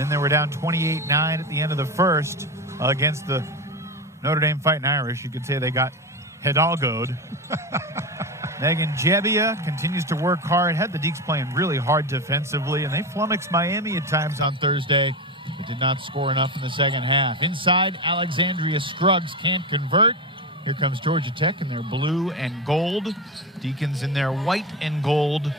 then they were down 28-9 at the end of the first against the Notre Dame Fighting Irish. You could say they got hidalgoed. Megan Jebbia continues to work hard. Had the Deacs playing really hard defensively, and they flummoxed Miami at times on Thursday, but did not score enough in the second half. Inside, Alexandria Scruggs can't convert. Here comes Georgia Tech in their blue and gold. Deacons in their white and gold.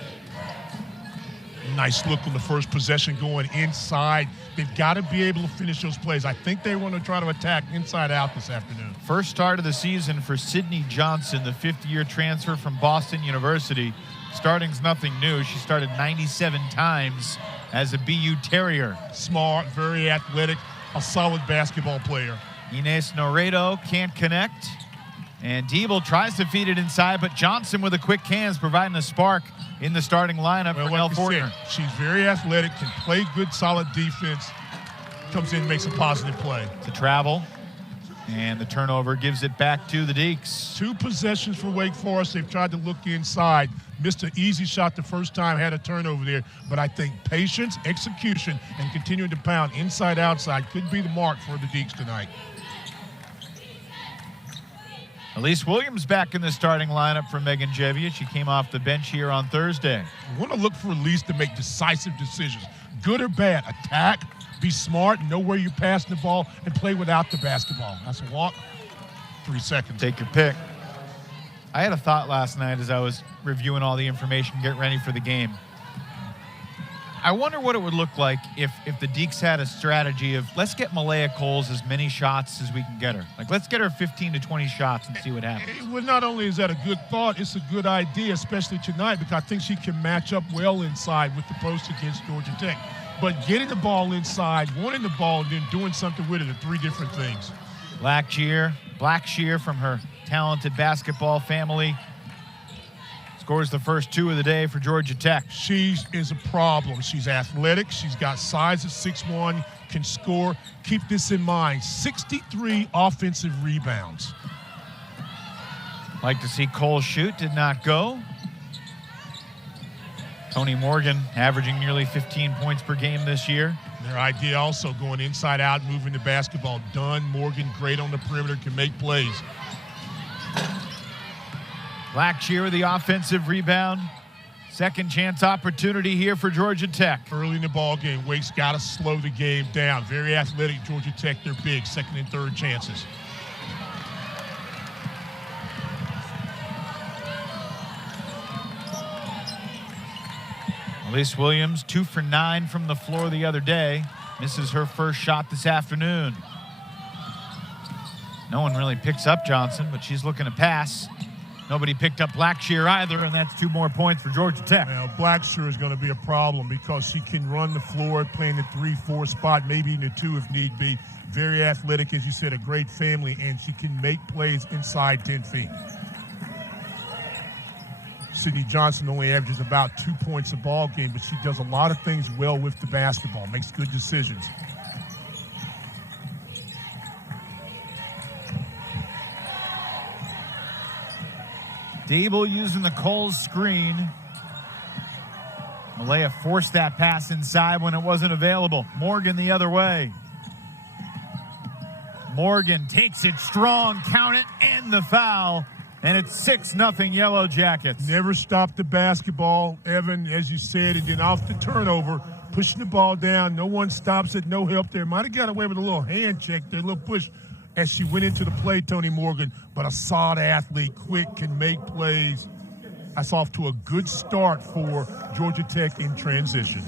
Nice look on the first possession going inside. They've got to be able to finish those plays. I think they want to try to attack inside out this afternoon. First start of the season for Sydney Johnson, the fifth-year transfer from Boston University. Starting's nothing new. She started 97 times as a BU Terrier. Smart, very athletic, a solid basketball player. Inés Noredo can't connect. And Diebel tries to feed it inside, but Johnson with a quick hands providing a spark in the starting lineup for Nell Fortner. She's very athletic, can play good, solid defense. Comes in, makes a positive play. To travel, and the turnover gives it back to the Deacs. 2 possessions for Wake Forest. They've tried to look inside. Missed an easy shot the first time, had a turnover there. But I think patience, execution, and continuing to pound inside, outside could be the mark for the Deacs tonight. Elise Williams back in the starting lineup for Megan Jebbia. She came off the bench here on Thursday. I want to look for Elise to make decisive decisions. Good or bad, attack, be smart, know where you're passing the ball, and play without the basketball. That's a walk, 3 seconds. Take your pick. I had a thought last night as I was reviewing all the information, getting ready for the game. I wonder what it would look like if the Deacs had a strategy of, let's get Malaya Coles as many shots as we can get her. Like, let's get her 15 to 20 shots and see what happens. Well, not only is that a good thought, it's a good idea, especially tonight, because I think she can match up well inside with the post against Georgia Tech. But getting the ball inside, wanting the ball, and then doing something with it are 3 different things. Blackshear from her talented basketball family scores the first 2 of the day for Georgia Tech. She is a problem. She's athletic. She's got size at 6'1", can score. Keep this in mind, 63 offensive rebounds. Like to see Cole shoot, did not go. Tonie Morgan averaging nearly 15 points per game this year. Their idea also going inside out, moving the basketball. Dunn, Morgan, great on the perimeter, can make plays. Blackshear with the offensive rebound. Second chance opportunity here for Georgia Tech. Early in the ball game, Wake's got to slow the game down. Very athletic, Georgia Tech, they're big, second and third chances. Elise Williams, 2 for 9 from the floor the other day. Misses her first shot this afternoon. No one really picks up Johnson, but she's looking to pass. Nobody picked up Blackshear either, and that's 2 more points for Georgia Tech. Now, Blackshear is going to be a problem because she can run the floor, playing the 3-4 spot, maybe in the 2 if need be. Very athletic, as you said, a great family, and she can make plays inside 10 feet. Sydney Johnson only averages about 2 points a ball game, but she does a lot of things well with the basketball, makes good decisions. Dable using the Coles screen. Malaya forced that pass inside when it wasn't available. Morgan the other way. Morgan takes it strong, count it, and the foul. And it's 6-0 Yellow Jackets. Never stop the basketball, Evan, as you said, and then off the turnover, pushing the ball down. No one stops it, no help there. Might have got away with a little hand check there, a little push as she went into the play, Tonie Morgan. But a solid athlete, quick, can make plays. That's off to a good start for Georgia Tech in transition.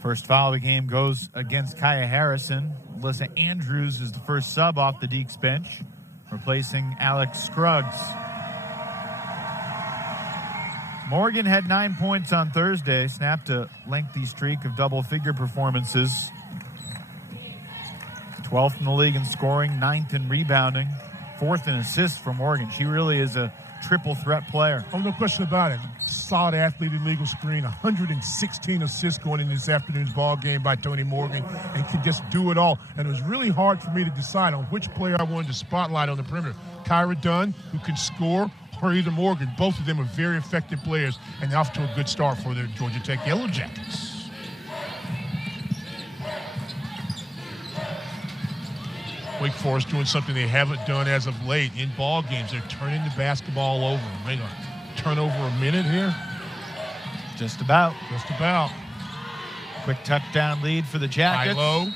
First foul of the game goes against Kaya Harrison. Alyssa Andrews is the first sub off the Deacs bench, replacing Alex Scruggs. Morgan had 9 points on Thursday, snapped a lengthy streak of double-figure performances. 12th in the league in scoring, 9th in rebounding, 4th in assists for Morgan. She really is a triple threat player. Oh, no question about it. Solid athlete in legal screen, 116 assists going in this afternoon's ball game by Tonie Morgan, and can just do it all. And it was really hard for me to decide on which player I wanted to spotlight on the perimeter. Kyra Dunn, who can score, or either Morgan. Both of them are very effective players, and off to a good start for the Georgia Tech Yellow Jackets. Wake Forest doing something they haven't done as of late in ball games. They're turning the basketball over. Hang on. Turnover a minute here? Just about. Just about. Quick touchdown lead for the Jackets. High-low.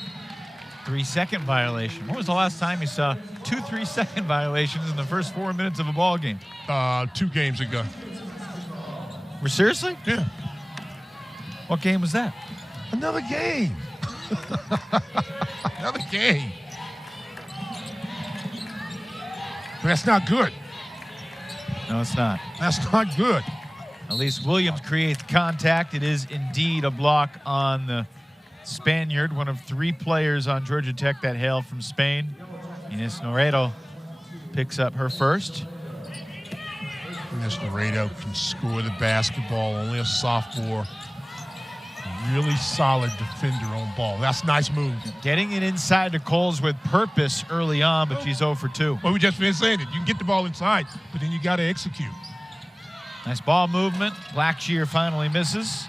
3-second violation. When was the last time you saw 2 3-second violations in the first 4 minutes of a ball game? 2 games ago. Seriously? Yeah. What game was that? Another game. Another game. That's not good. No, it's not. That's not good. Elise Williams creates contact. It is indeed a block on the Spaniard, one of 3 players on Georgia Tech that hail from Spain. Inés Noredo picks up her first. Inés Noredo can score the basketball, only a sophomore. Really solid defender on ball. That's a nice move. Getting it inside to Coles with purpose early on, but she's 0 for 2. Well, we just been saying it. You can get the ball inside, but then you got to execute. Nice ball movement. Blackshear finally misses.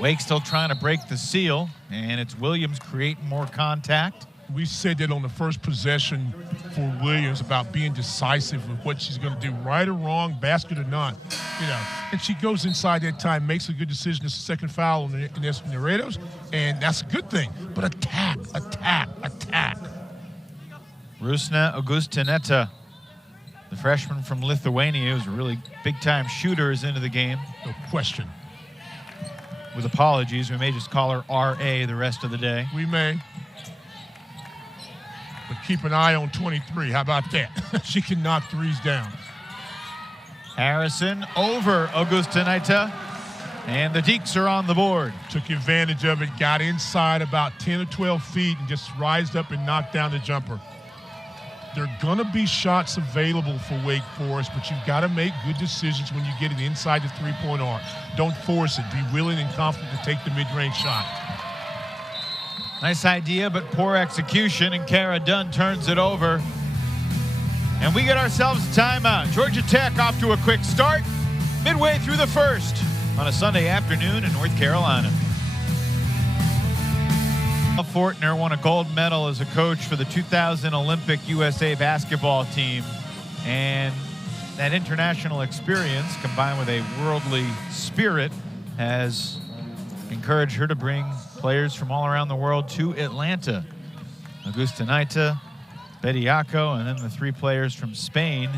Wake still trying to break the seal, and it's Williams creating more contact. We said that on the first possession for Williams about being decisive with what she's going to do, right or wrong, basket or not, And she goes inside that time, makes a good decision. It's the second foul on the Noredos, and that's a good thing. But attack. Rusna Augustineta, the freshman from Lithuania, who's a really big-time shooter, is into the game. No question. With apologies, we may just call her R.A. the rest of the day. We may. But keep an eye on 23. How about that? She can knock threes down. Harrison over Augustineta, and the Deeks are on the board. Took advantage of it, got inside about 10 or 12 feet, and just rised up and knocked down the jumper. There are going to be shots available for Wake Forest, but you've got to make good decisions when you get it inside the three-point arc. Don't force it. Be willing and confident to take the mid-range shot. Nice idea, but poor execution, and Kara Dunn turns it over. And we get ourselves a timeout. Georgia Tech off to a quick start, midway through the first on a Sunday afternoon in North Carolina. Fortner won a gold medal as a coach for the 2000 Olympic USA basketball team. And that international experience, combined with a worldly spirit, has encouraged her to bring players from all around the world to Atlanta. Augustineta, Bediako, and then the 3 players from Spain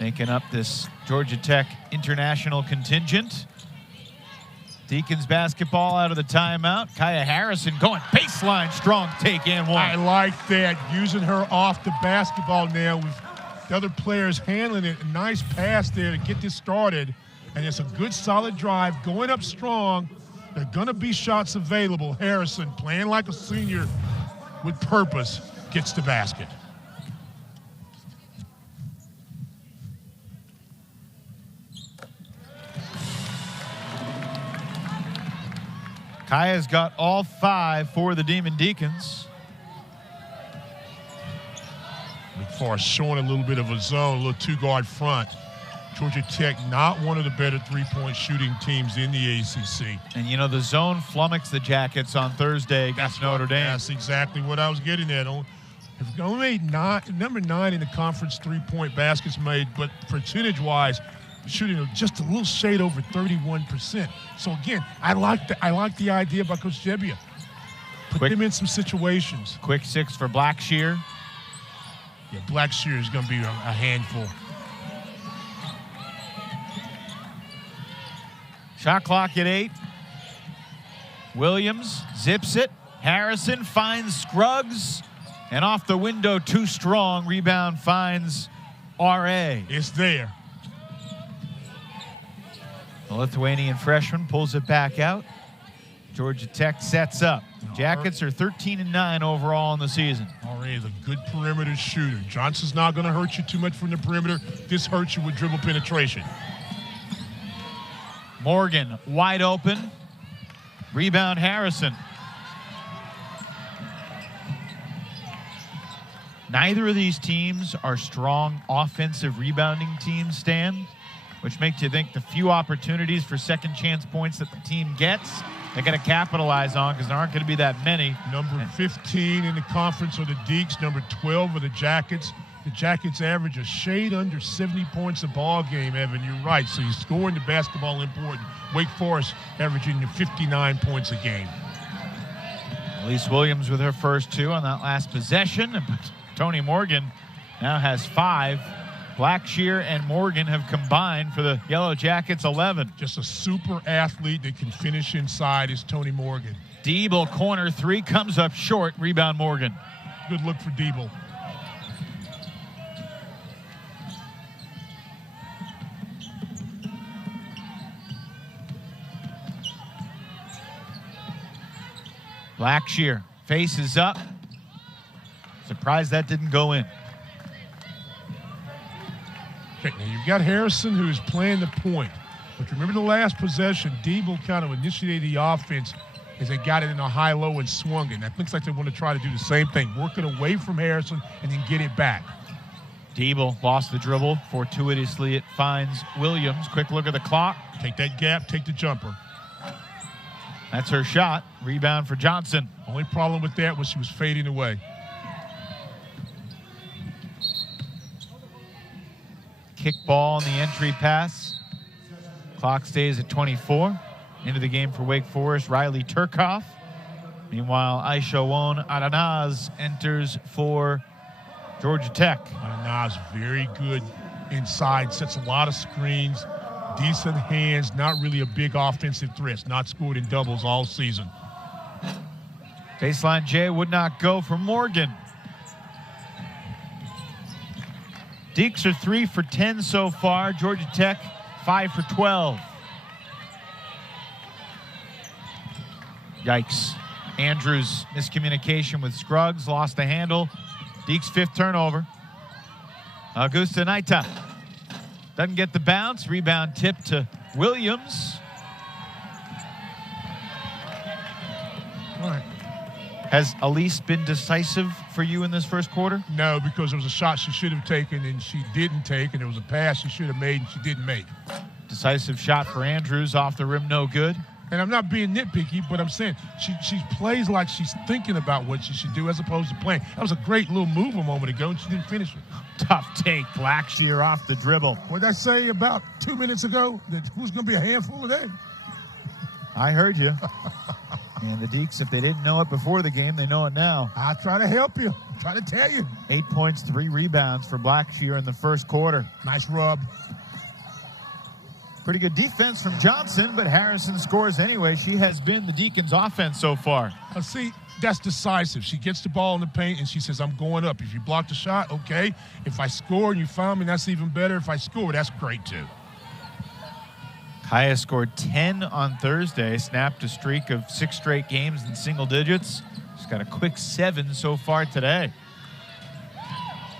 making up this Georgia Tech international contingent. Deacons basketball out of the timeout. Kaya Harrison going baseline, strong take and one. I like that, using her off the basketball now with the other players handling it. A nice pass there to get this started. And it's a good solid drive, going up strong. There are going to be shots available. Harrison, playing like a senior with purpose, gets the basket. Kaya's got all 5 for the Demon Deacons. Wake Forest showing a little bit of a zone, a little 2-guard front. Georgia Tech not one of the better three-point shooting teams in the ACC. And, the zone flummoxed the Jackets on Thursday against Notre Dame. That's exactly what I was getting at. If only made number 9 in the conference three-point baskets made, but percentage-wise, shooting just a little shade over 31%. So again, I like the idea by Coach Gebbia. Put them in some situations. Quick 6 for Blackshear. Yeah, Blackshear is going to be a handful. Shot clock at 8. Williams zips it. Harrison finds Scruggs. And off the window, too strong. Rebound finds R.A. It's there. The Lithuanian freshman pulls it back out. Georgia Tech sets up. The Jackets are 13-9 overall in the season. R.A. is a good perimeter shooter. Johnson's not going to hurt you too much from the perimeter. This hurts you with dribble penetration. Morgan wide open. Rebound Harrison. Neither of these teams are strong offensive rebounding teams, Stan, which makes you think the few opportunities for second chance points that the team gets they got to capitalize on because there aren't going to be that many. Number 15 in the conference are the Deacs. Number 12 are the Jackets. The Jackets average a shade under 70 points a ball game, Evan. You're right. So he's scoring the basketball important. Wake Forest averaging 59 points a game. Elise Williams with her first 2 on that last possession. Tonie Morgan now has 5. Blackshear and Morgan have combined for the Yellow Jackets 11. Just a super athlete that can finish inside is Tonie Morgan. Diebel, corner 3, comes up short. Rebound Morgan. Good look for Diebel. Blackshear faces up. Surprised that didn't go in. Okay, now you've got Harrison who is playing the point. But remember the last possession, Diebel kind of initiated the offense as they got it in a high-low and swung it. And that looks like they want to try to do the same thing, work it away from Harrison and then get it back. Diebel lost the dribble. Fortuitously, it finds Williams. Quick look at the clock. Take that gap, take the jumper. That's her shot. Rebound for Johnson. Only problem with that was she was fading away. Kick ball on the entry pass. Clock stays at 24. Into the game for Wake Forest, Riley Turcoff. Meanwhile, Aishawon Adanaz enters for Georgia Tech. Adanaz very good inside, sets a lot of screens. Decent hands, not really a big offensive threat. Not scored in doubles all season. Baseline J would not go for Morgan. Deacs are 3 for 10 so far. Georgia Tech 5 for 12. Yikes. Andrews miscommunication with Scruggs, lost the handle. Deacs' 5th turnover. Augusta Naita doesn't get the bounce. Rebound tip to Williams. All right. Has Elise been decisive for you in this first quarter? No, because there was a shot she should have taken and she didn't take, and there was a pass she should have made and she didn't make. Decisive shot for Andrews, off the rim, no good. And I'm not being nitpicky, but I'm saying she plays like she's thinking about what she should do as opposed to playing. That was a great little move a moment ago, and she didn't finish it. Tough take, Blackshear off the dribble. What did I say about 2 minutes ago? That who's going to be a handful today? I heard you. And the Deacs, if they didn't know it before the game, they know it now. I'll try to help you. Try to tell you. 8 points, 3 rebounds for Blackshear in the first quarter. Nice rub. Pretty good defense from Johnson, but Harrison scores anyway. She has been the Deacons' offense so far. See, that's decisive. She gets the ball in the paint, and she says, I'm going up. If you block the shot, okay. If I score and you foul me, that's even better. If I score, that's great, too. Kaya scored 10 on Thursday, snapped a streak of 6 straight games in single digits. She's got a quick 7 so far today.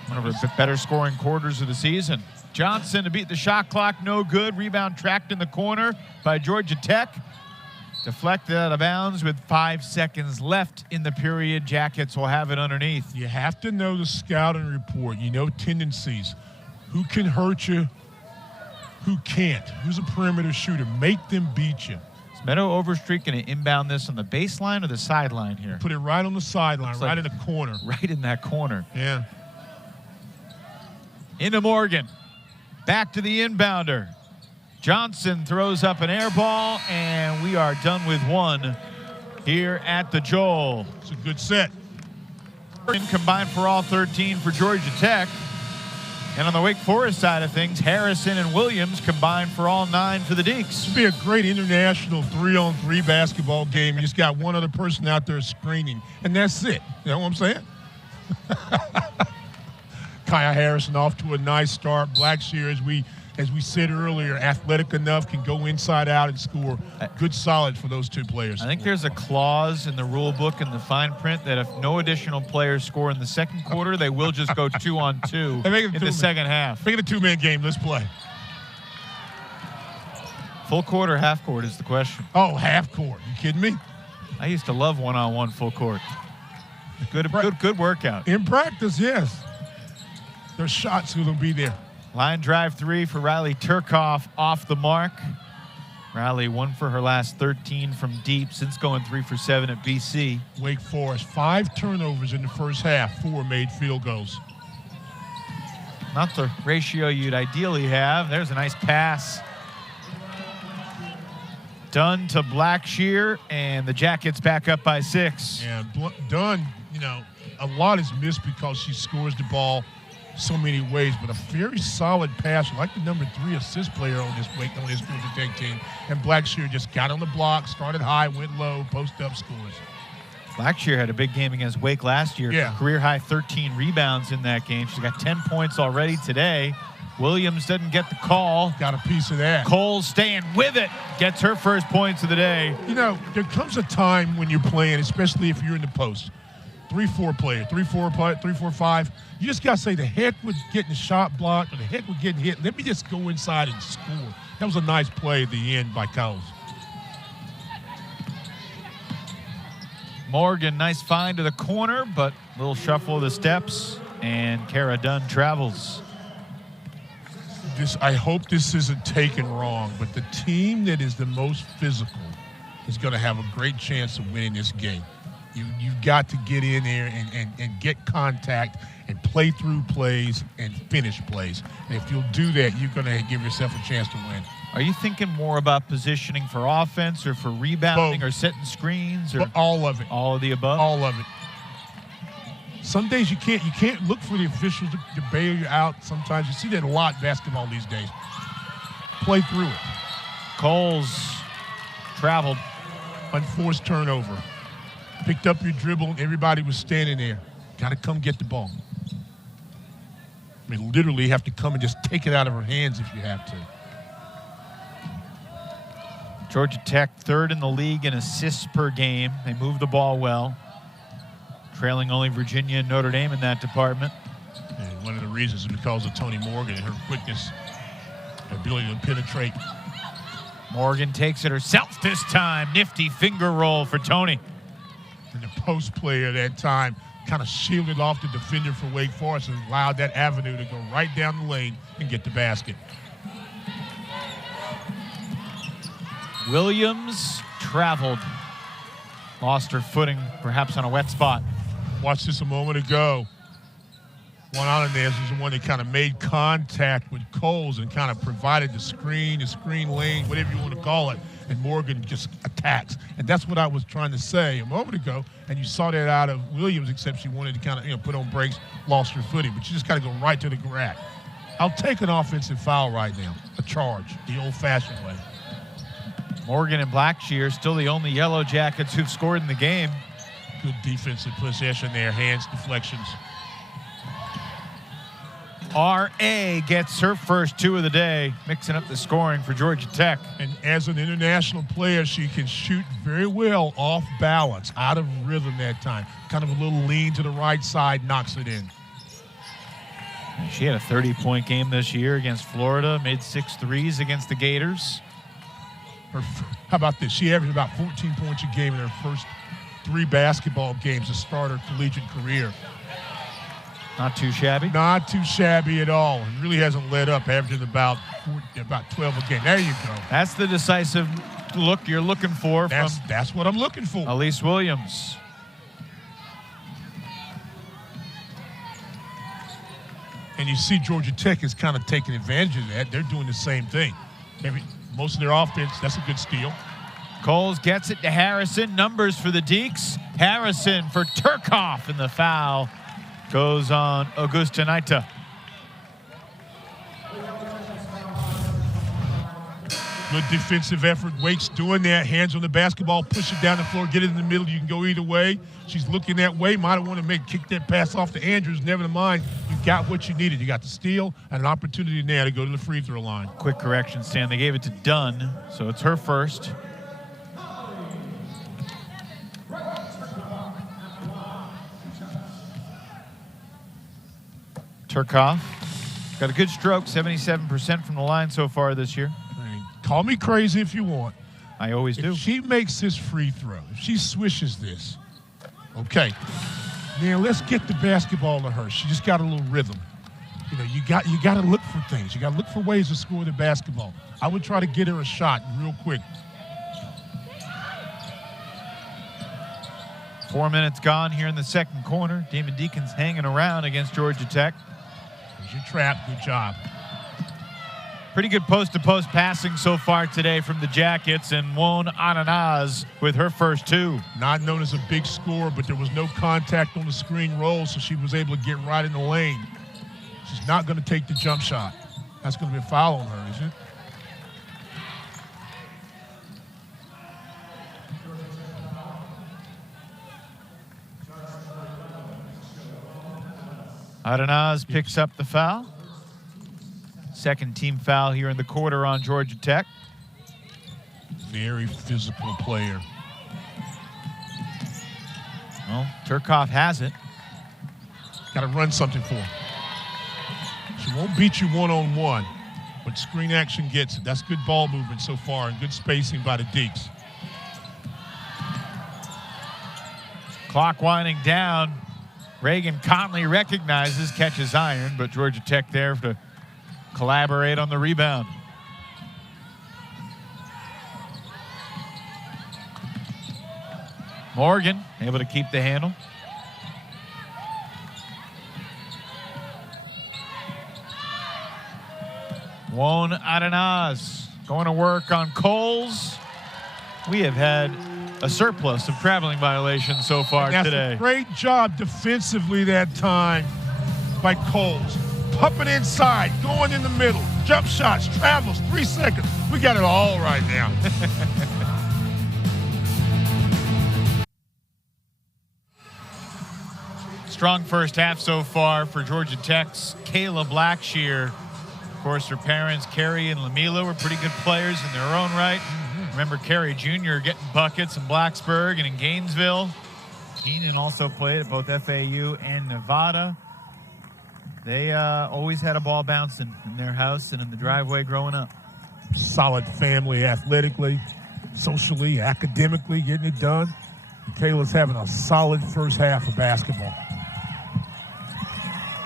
One of her better scoring quarters of the season. Johnson to beat the shot clock, no good. Rebound tracked in the corner by Georgia Tech. Deflected out of bounds with 5 seconds left in the period. Jackets will have it underneath. You have to know the scouting report. You know tendencies. Who can hurt you? Who can't? Who's a perimeter shooter? Make them beat you. Is Meadow Overstreet going to inbound this on the baseline or the sideline here? Put it right on the sideline, right in the corner. Right in that corner. Yeah. Into Morgan. Back to the inbounder. Johnson throws up an air ball, and we are done with 1 here at the Joel. It's a good set. Combined for all 13 for Georgia Tech. And on the Wake Forest side of things, Harrison and Williams combined for all 9 for the Deacs. This would be a great international 3-on-3 basketball game. You just got one other person out there screening, and that's it. You know what I'm saying? Kaya Harrison off to a nice start. Blackshear, as we said earlier, athletic enough, can go inside out and score. Good solid for those 2 players. I think there's a clause in the rule book in the fine print that if no additional players score in the second quarter, they will just go 2-on-2 in the second half. Make it a 2-man game. Let's play. Full court or half court is the question. Oh, half court. You kidding me? I used to love 1-on-1 full court. Good workout. In practice, yes. There's shots who will be there. Line drive 3 for Riley Turcoff, off the mark. Riley 1 for her last 13 from deep since going 3 for 7 at BC. Wake Forest, 5 turnovers in the first half, 4 made field goals. Not the ratio you'd ideally have. There's a nice pass. Dunn to Blackshear, and the Jackets back up by 6. And Dunn, you know, a lot is missed because she scores the ball so many ways, but a very solid passer, like the number 3 assist player on this Georgia Tech team. And Blackshear just got on the block, started high, went low, post up, scores. Blackshear had a big game against Wake last year. Yeah. Career high 13 rebounds in that game. She's got 10 points already today. Williams doesn't get the call. Got a piece of that. Cole's staying with it. Gets her first points of the day. You know, there comes a time when you're playing, especially if you're in the post. 3-4 player, 3-4-5. You just got to say, the heck with getting the shot blocked or the heck with getting hit. Let me just go inside and score. That was a nice play at the end by Coles. Morgan, nice find to the corner, but a little shuffle of the steps, and Kara Dunn travels. I hope this isn't taken wrong, but the team that is the most physical is going to have a great chance of winning this game. You've got to get in there and get contact and play through plays and finish plays. And if you'll do that, you're going to give yourself a chance to win. Are you thinking more about positioning for offense or for rebounding or setting screens? Or all of it. All of the above? All of it. Some days you can't look for the officials to bail you out. Sometimes you see that a lot in basketball these days. Play through it. Coles traveled. Unforced turnover. Picked up your dribble. Everybody was standing there. Got to come get the ball. I mean, literally have to come and just take it out of her hands if you have to. Georgia Tech, 3rd in the league in assists per game. They move the ball well. Trailing only Virginia and Notre Dame in that department. And one of the reasons is because of Tonie Morgan and her quickness, her ability to penetrate. Morgan takes it herself this time. Nifty finger roll for Tonie. And the post player at that time kind of shielded off the defender for Wake Forest and allowed that avenue to go right down the lane and get the basket. Williams traveled. Lost her footing, perhaps on a wet spot. Watched this a moment ago. One on there was the one that kind of made contact with Coles and kind of provided the screen lane, whatever you want to call it, and Morgan just attacks. And that's what I was trying to say a moment ago, and you saw that out of Williams, except she wanted to kind of put on brakes, lost her footing, but you just got to go right to the rack. I'll take an offensive foul right now, a charge, the old-fashioned way. Morgan and Blackshear still the only Yellow Jackets who've scored in the game. Good defensive possession there, hands deflections. R.A. gets her first 2 of the day, mixing up the scoring for Georgia Tech. And as an international player, she can shoot very well off balance, out of rhythm that time. Kind of a little lean to the right side, knocks it in. She had a 30-point game this year against Florida, made 6 threes against the Gators. How about this? She averaged about 14 points a game in her first 3 basketball games to start her collegiate career. Not too shabby? Not too shabby at all. And really hasn't let up, averaging about 12 a game. There you go. That's the decisive look you're looking for. That's what I'm looking for. Elise Williams. And you see Georgia Tech is kind of taking advantage of that. They're doing the same thing. Most of their offense, that's a good steal. Coles gets it to Harrison. Numbers for the Deeks. Harrison for Turkoff, and the foul goes on Augusta Naita. Good defensive effort. Wake's doing that. Hands on the basketball, push it down the floor, get it in the middle. You can go either way. She's looking that way. Might want to kick that pass off to Andrews. Never mind. You got what you needed. You got the steal and an opportunity now to go to the free throw line. Quick correction, Stan. They gave it to Dunn, so it's her first. Turkoff got a good stroke, 77% from the line so far this year. Call me crazy if you want. I always do. If she makes this free throw, if she swishes this, okay. Now let's get the basketball to her. She just got a little rhythm. You know, you got to look for things. You got to look for ways to score the basketball. I would try to get her a shot real quick. 4 minutes gone here in the second quarter. Demon Deacons hanging around against Georgia Tech. There's your trap. Good job. Pretty good post-to-post passing so far today from the Jackets, and Won Ananaz with her first two. Not known as a big scorer, but there was no contact on the screen roll, so she was able to get right in the lane. She's not going to take the jump shot. That's going to be a foul on her, isn't it? Adanaz picks up the foul. Second team foul here in the quarter on Georgia Tech. Very physical player. Well, Turcoff has it. Got to run something for her. She won't beat you one-on-one, but screen action gets it. That's good ball movement so far and good spacing by the Deeks. Clock winding down. Reagan Conley recognizes, catches iron, but Georgia Tech there to collaborate on the rebound. Morgan able to keep the handle. Won Adanaz going to work on Coles. We have had a surplus of traveling violations so far today. A great job defensively that time by Coles. Pumping inside, going in the middle, jump shots, travels, 3 seconds. We got it all right now. Strong first half so far for Georgia Tech's Kayla Blackshear. Of course, her parents, Carrie and Lamila, were pretty good players in their own right. Remember Carey Jr. getting buckets in Blacksburg and in Gainesville. Keenan also played at both FAU and Nevada. They always had a ball bouncing in their house and in the driveway growing up. Solid family athletically, socially, academically, getting it done. And Kayla's having a solid first half of basketball.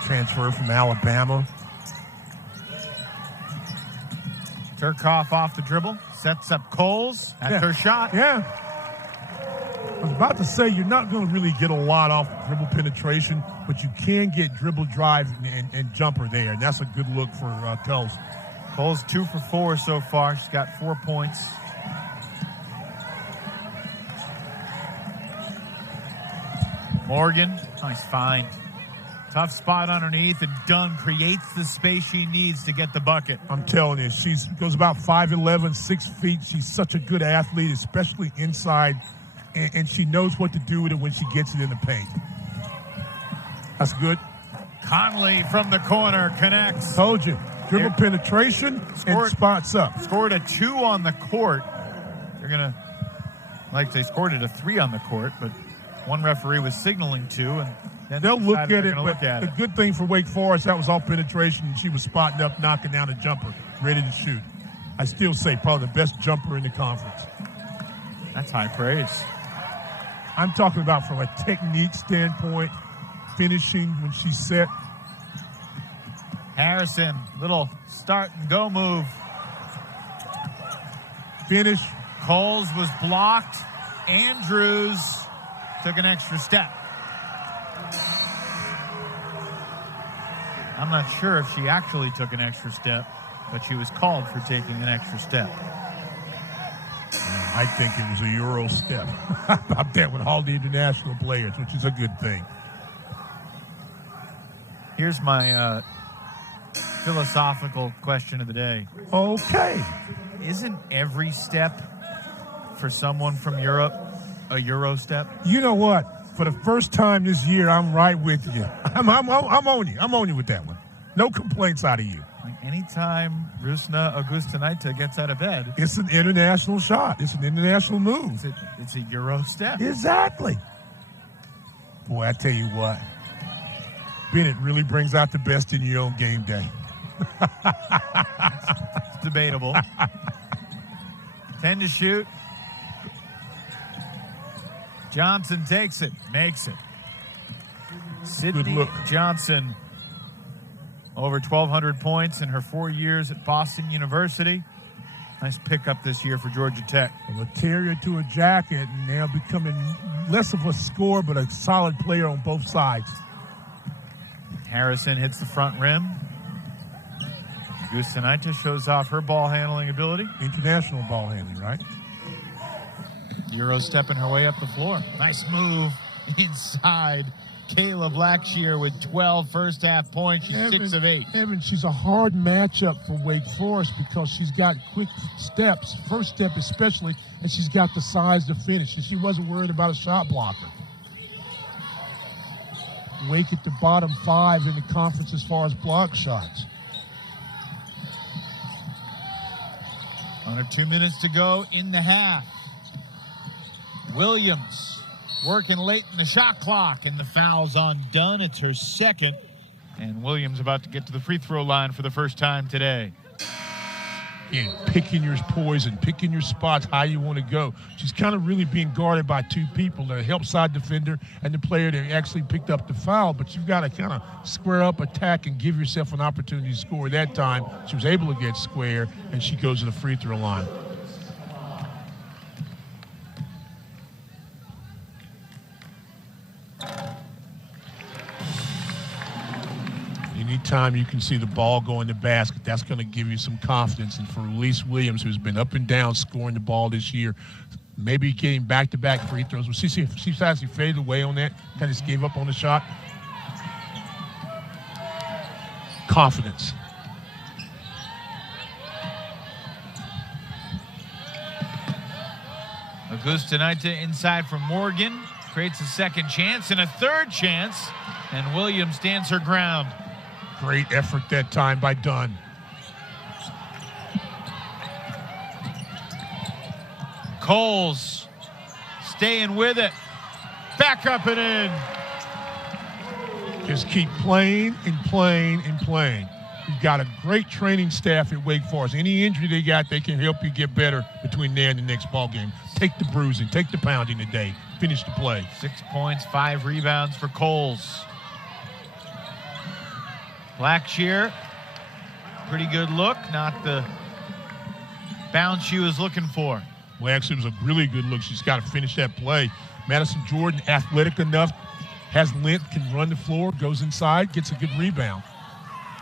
Transfer from Alabama. Turcoff off the dribble, sets up Coles. That's her shot. Yeah. I was about to say you're not going to really get a lot off dribble penetration, but you can get dribble drive and jumper there, and that's a good look for Coles. Coles 2 for 4 so far. She's got 4 points. Morgan, nice find. Tough spot underneath, and Dunn creates the space she needs to get the bucket. I'm telling you, she goes about 5'11", 6 feet. She's such a good athlete, especially inside, and she knows what to do with it when she gets it in the paint. That's good. Conley from the corner connects. Told you, dribble penetration and spots up. Scored a 2 on the court. They're going to, like they scored it a 3 on the court, but one referee was signaling 2, and then they'll look at it, but the good thing for Wake Forest, that was all penetration, and she was spotting up, knocking down a jumper, ready to shoot. I still say probably the best jumper in the conference. That's high praise. I'm talking about from a technique standpoint, finishing when she's set. Harrison, little start and go move. Finish. Coles was blocked. Andrews took an extra step. I'm not sure if she actually took an extra step, but she was called for taking an extra step. I think it was a Euro step. About that with all the international players, which is a good thing. Here's my philosophical question of the day. Okay. Isn't every step for someone from Europe a Euro step? You know what? For the first time this year, I'm right with you. I'm on you. I'm on you with that one. No complaints out of you. Like anytime Rusna Augustinaita gets out of bed, it's an international shot. It's an international move. It's a Euro step. Exactly. Boy, I tell you what, Bennett really brings out the best in you on game day. It's debatable. 10 to shoot. Johnson takes it, makes it. Sydney Johnson over 1,200 points in her 4 years at Boston University. Nice pickup this year for Georgia Tech. From a terrier to a jacket, and now becoming less of a scorer, but a solid player on both sides. Harrison hits the front rim. Gustenaita shows off her ball handling ability. International ball handling, right? Euro stepping her way up the floor. Nice move inside. Kayla Blackshear with 12 first-half points. She's 6 of 8. Evan, she's a hard matchup for Wake Forest because she's got quick steps, first step especially, and she's got the size to finish. And she wasn't worried about a shot blocker. Wake at the bottom 5 in the conference as far as block shots. Under 2 minutes to go in the half. Williams working late in the shot clock, and the foul's undone. It's her second, and Williams about to get to the free throw line for the first time today. And picking your poison, picking your spots, how you want to go. She's kind of really being guarded by 2 people, the help side defender and the player that actually picked up the foul, but you've got to kind of square up, attack, and give yourself an opportunity to score. That time, she was able to get square, and she goes to the free throw line. Anytime you can see the ball go in the basket, that's going to give you some confidence. And for Elise Williams, who's been up and down scoring the ball this year, maybe getting back-to-back free throws. Well, she actually faded away on that, kind of just gave up on the shot. Confidence. Gustenaita inside from Morgan. Creates a second chance and a third chance. And Williams stands her ground. Great effort that time by Dunn. Coles staying with it. Back up and in. Just keep playing and playing and playing. You've got a great training staff at Wake Forest. Any injury they got, they can help you get better between now and the next ball game. Take the bruising, take the pounding today. Finish the play. 6 points, 5 rebounds for Coles. Blackshear, pretty good look, not the bounce she was looking for. Well, actually, it was a really good look. She's got to finish that play. Madison Jordan, athletic enough, has length, can run the floor, goes inside, gets a good rebound.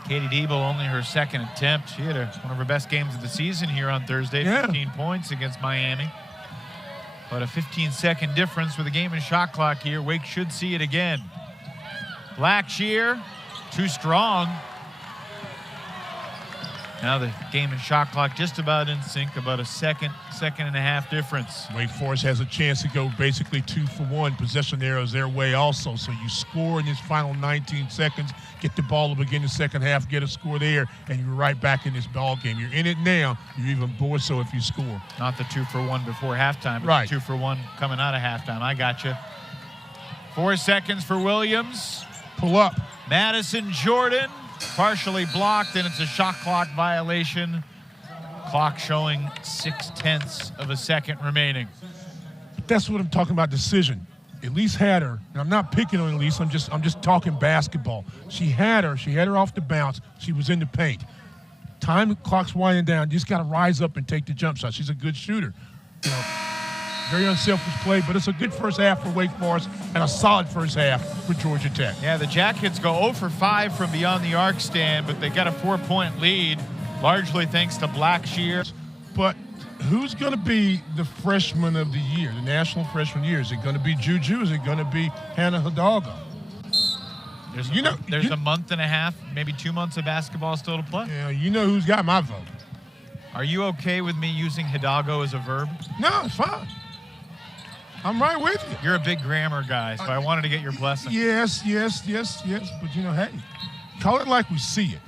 Katie Diebel, only her second attempt. She had one of her best games of the season here on Thursday, 15 points against Miami. But a 15-second difference with a game and shot clock here. Wake should see it again. Blackshear, too strong. Now the game and shot clock just about in sync, about a second and a half difference. Wake Forest has a chance to go basically 2 for 1. Possession arrows their way also. So you score in this final 19 seconds, get the ball to begin the second half, get a score there, and you're right back in this ball game. You're in it now. You're even more so if you score. Not the 2 for 1 before halftime, but right. The 2 for 1 coming out of halftime. I got you. 4 seconds for Williams. Pull up. Madison Jordan. Partially blocked, and it's a shot clock violation. Clock showing 0.6 of a second remaining. That's what I'm talking about, decision. Elise had her, and I'm not picking on Elise, I'm just talking basketball. She had her off the bounce. She was in the paint. Time clock's winding down. You just got to rise up and take the jump shot. She's a good shooter. You know, very unselfish play, but it's a good first half for Wake Forest and a solid first half for Georgia Tech. Yeah, the Jackets go 0 for 5 from beyond the arc stand, but they got a 4-point lead, largely thanks to Blackshear. But who's going to be the freshman of the year, the national freshman year? Is it going to be Juju? Is it going to be Hannah Hidalgo? There's a month and a half, maybe 2 months of basketball still to play. Yeah, you know who's got my vote. Are you okay with me using Hidalgo as a verb? No, it's fine. I'm right with you. You're a big grammar guy, so I wanted to get your blessing. Yes. But, hey, call it like we see it.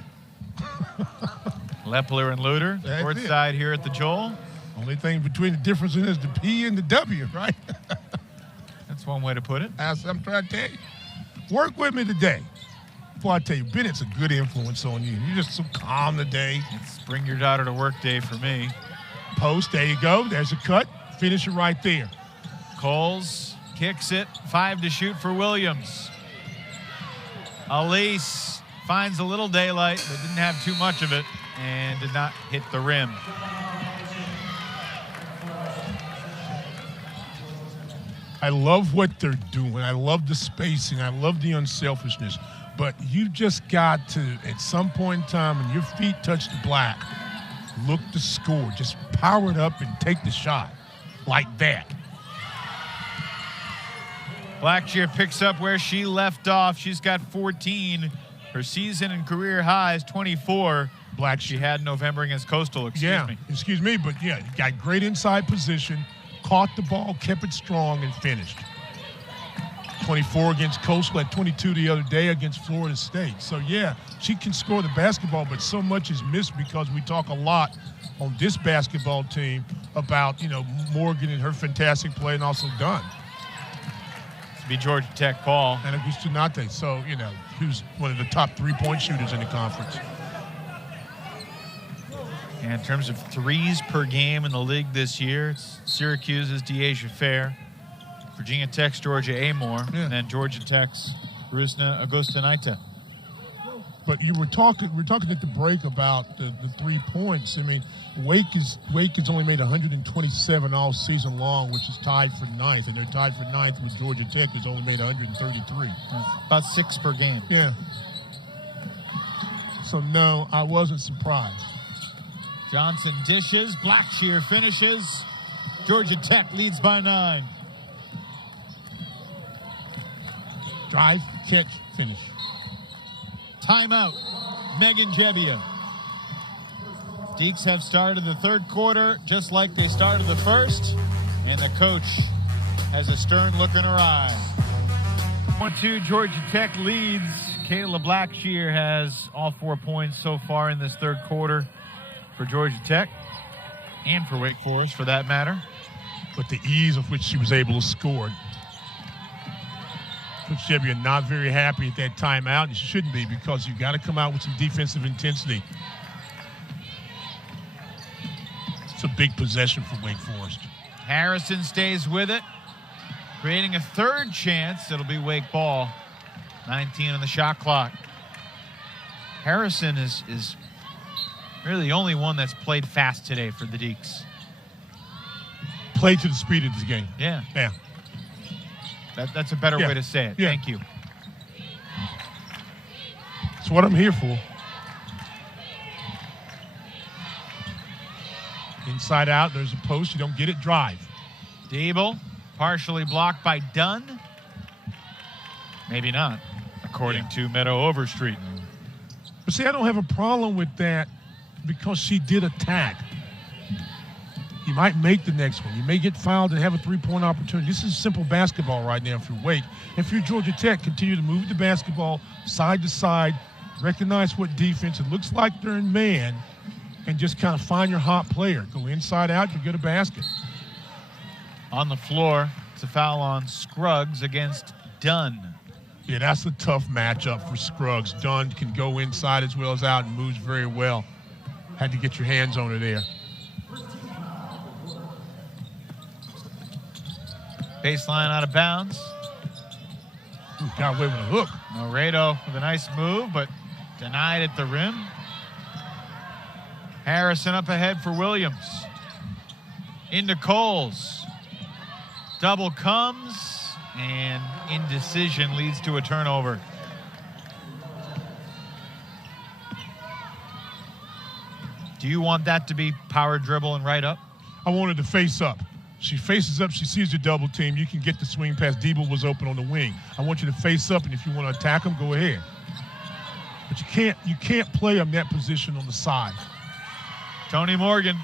Lepler and Luter, court side here at the Joel. Only thing between the difference is the P and the W, right? That's one way to put it. I'm trying to tell you. Work with me today. Before I tell you, Bennett's a good influence on you. You're just so calm today. It's bring your daughter to work day for me. Post, there you go. There's a cut. Finish it right there. Coles kicks it. 5 to shoot for Williams. Elise finds a little daylight, but didn't have too much of it and did not hit the rim. I love what they're doing. I love the spacing. I love the unselfishness. But you just got to, at some point in time, when your feet touch the black, look to score. Just power it up and take the shot like that. Blackshear picks up where she left off. She's got 14. Her season and career high is 24. Blackshear. She had in November against Coastal, excuse me, but yeah, got great inside position, caught the ball, kept it strong, and finished. 24 against Coastal, had 22 the other day against Florida State. So, yeah, she can score the basketball, but so much is missed because we talk a lot on this basketball team about, Morgan and her fantastic play and also Dunn. To be Georgia Tech ball. And Augusta Nate. So, who's one of the top three-point shooters in the conference. And in terms of threes per game in the league this year, it's Syracuse's Deasia Fair, Virginia Tech's Georgia Amore, and then Georgia Tech's Rusna Augusta Naita. But we're talking at the break about the 3 points. I mean, Wake has only made 127 all season long, which is tied for ninth, and they're tied for ninth with Georgia Tech, who's only made 133. About 6 per game. Yeah. So no, I wasn't surprised. Johnson dishes, Blackshear finishes. Georgia Tech leads by 9. Drive, catch, finish. Timeout, Megan Jebbia. Deeks have started the third quarter just like they started the first, and the coach has a stern look in her eye. 1-2, Georgia Tech leads. Kayla Blackshear has all 4 points so far in this third quarter for Georgia Tech, and for Wake Forest for that matter. But the ease of which she was able to score. Coach Jebbia not very happy at that timeout, and she shouldn't be, because you've got to come out with some defensive intensity. It's a big possession for Wake Forest. Harrison stays with it, creating a third chance. It'll be Wake ball. 19 on the shot clock. Harrison is really the only one that's played fast today for the Deeks. Play to the speed of this game. Yeah. Yeah. That's a better way to say it. Yeah. Thank you. That's what I'm here for. Inside out, there's a post. You don't get it, drive. Diebel, partially blocked by Dunn. Maybe not, according to Meadow Overstreet. But see, I don't have a problem with that because she did attack. You might make the next one. You may get fouled and have a three-point opportunity. This is simple basketball right now for Wake. If you're Georgia Tech, continue to move the basketball side to side, recognize what defense. It looks like they're in man, and just kind of find your hot player. Go inside out, you get a basket. On the floor, it's a foul on Scruggs against Dunn. Yeah, that's a tough matchup for Scruggs. Dunn can go inside as well as out and moves very well. Had to get your hands on her there. Baseline out of bounds. Ooh, got away with a hook. Moreto with a nice move, but denied at the rim. Harrison up ahead for Williams. Into Coles. Double comes, and indecision leads to a turnover. Do you want that to be power dribble and right up? I wanted to face up. She faces up, she sees the double team. You can get the swing pass. Diebel was open on the wing. I want you to face up, and if you want to attack him, go ahead. But you can't play him that position on the side. Tonie Morgan.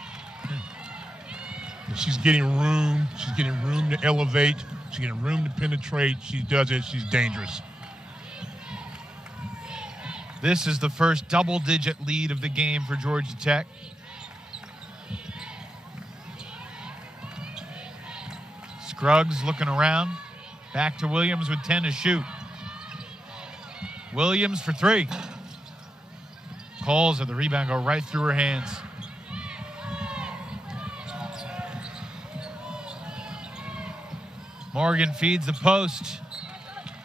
She's getting room. She's getting room to elevate. She's getting room to penetrate. She does it. She's dangerous. This is the first double-digit lead of the game for Georgia Tech. Scruggs looking around. Back to Williams with 10 to shoot. Williams for 3. Coles at the rebound, go right through her hands. Morgan feeds the post.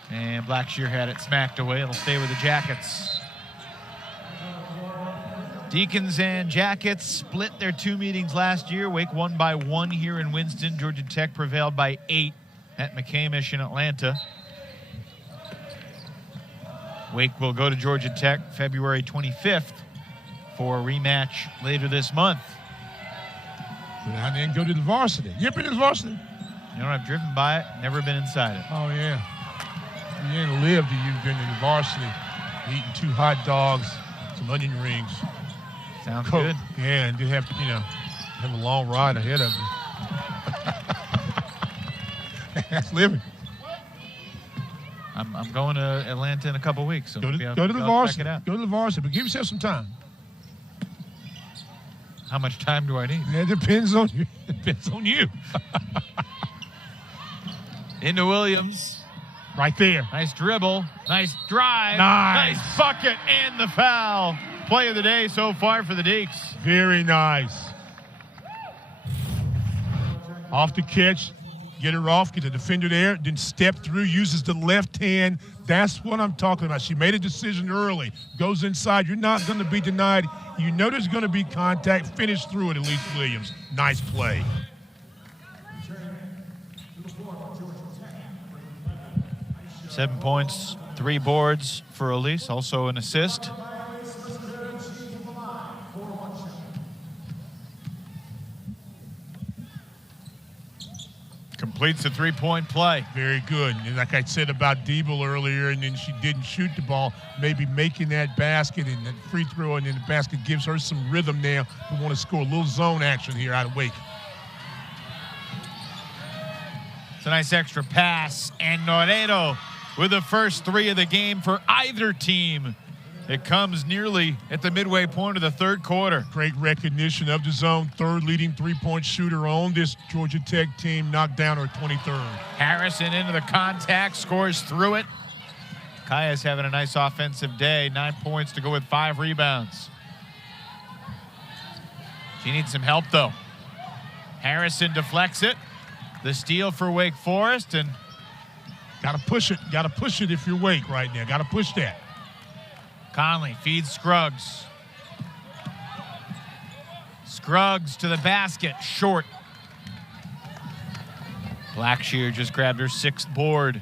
And Blackshear had it smacked away. It'll stay with the Jackets. Deacons and Jackets split their 2 meetings last year. Wake won by 1 here in Winston. Georgia Tech prevailed by 8 at McCamish in Atlanta. Wake will go to Georgia Tech February 25th for a rematch later this month. And then go to the varsity. You ever been to the varsity? You know, I've driven by it, never been inside it. Oh, yeah. You ain't lived till you've been to the varsity, eating 2 hot dogs, some onion rings. Sounds good. Yeah, and you have to, have a long ride ahead of you. That's living. I'm going to Atlanta in a couple weeks. So go to the varsity. Go to the varsity, but give yourself some time. How much time do I need? It depends on you. It depends on you. Into Williams. Right there. Nice dribble. Nice drive. Nice. Nice bucket and the foul. Play of the day so far for the Deeks. Very nice. Off the catch. Get her off. Get the defender there. Then step through. Uses the left hand. That's what I'm talking about. She made a decision early. Goes inside. You're not going to be denied. You know there's going to be contact. Finish through it, Elise Williams. Nice play. 7 points, 3 boards for Elise, also an assist. Completes the 3-point play. Very good. And like I said about Diebel earlier, and then she didn't shoot the ball, maybe making that basket and that free throw, and then the basket gives her some rhythm now. We want to score a little zone action here out of Wake. It's a nice extra pass, and Noredo with the first 3 of the game for either team. It comes nearly at the midway point of the 3rd quarter. Great recognition of the zone. 3rd leading 3-point shooter on this Georgia Tech team. Knocked down her 23rd. Harrison into the contact, scores through it. Kaya's having a nice offensive day. 9 points to go with 5 rebounds. She needs some help, though. Harrison deflects it. The steal for Wake Forest, and got to push it. Got to push it if you're Wake right now. Got to push that. Conley feeds Scruggs. Scruggs to the basket, short. Blackshear just grabbed her 6th board.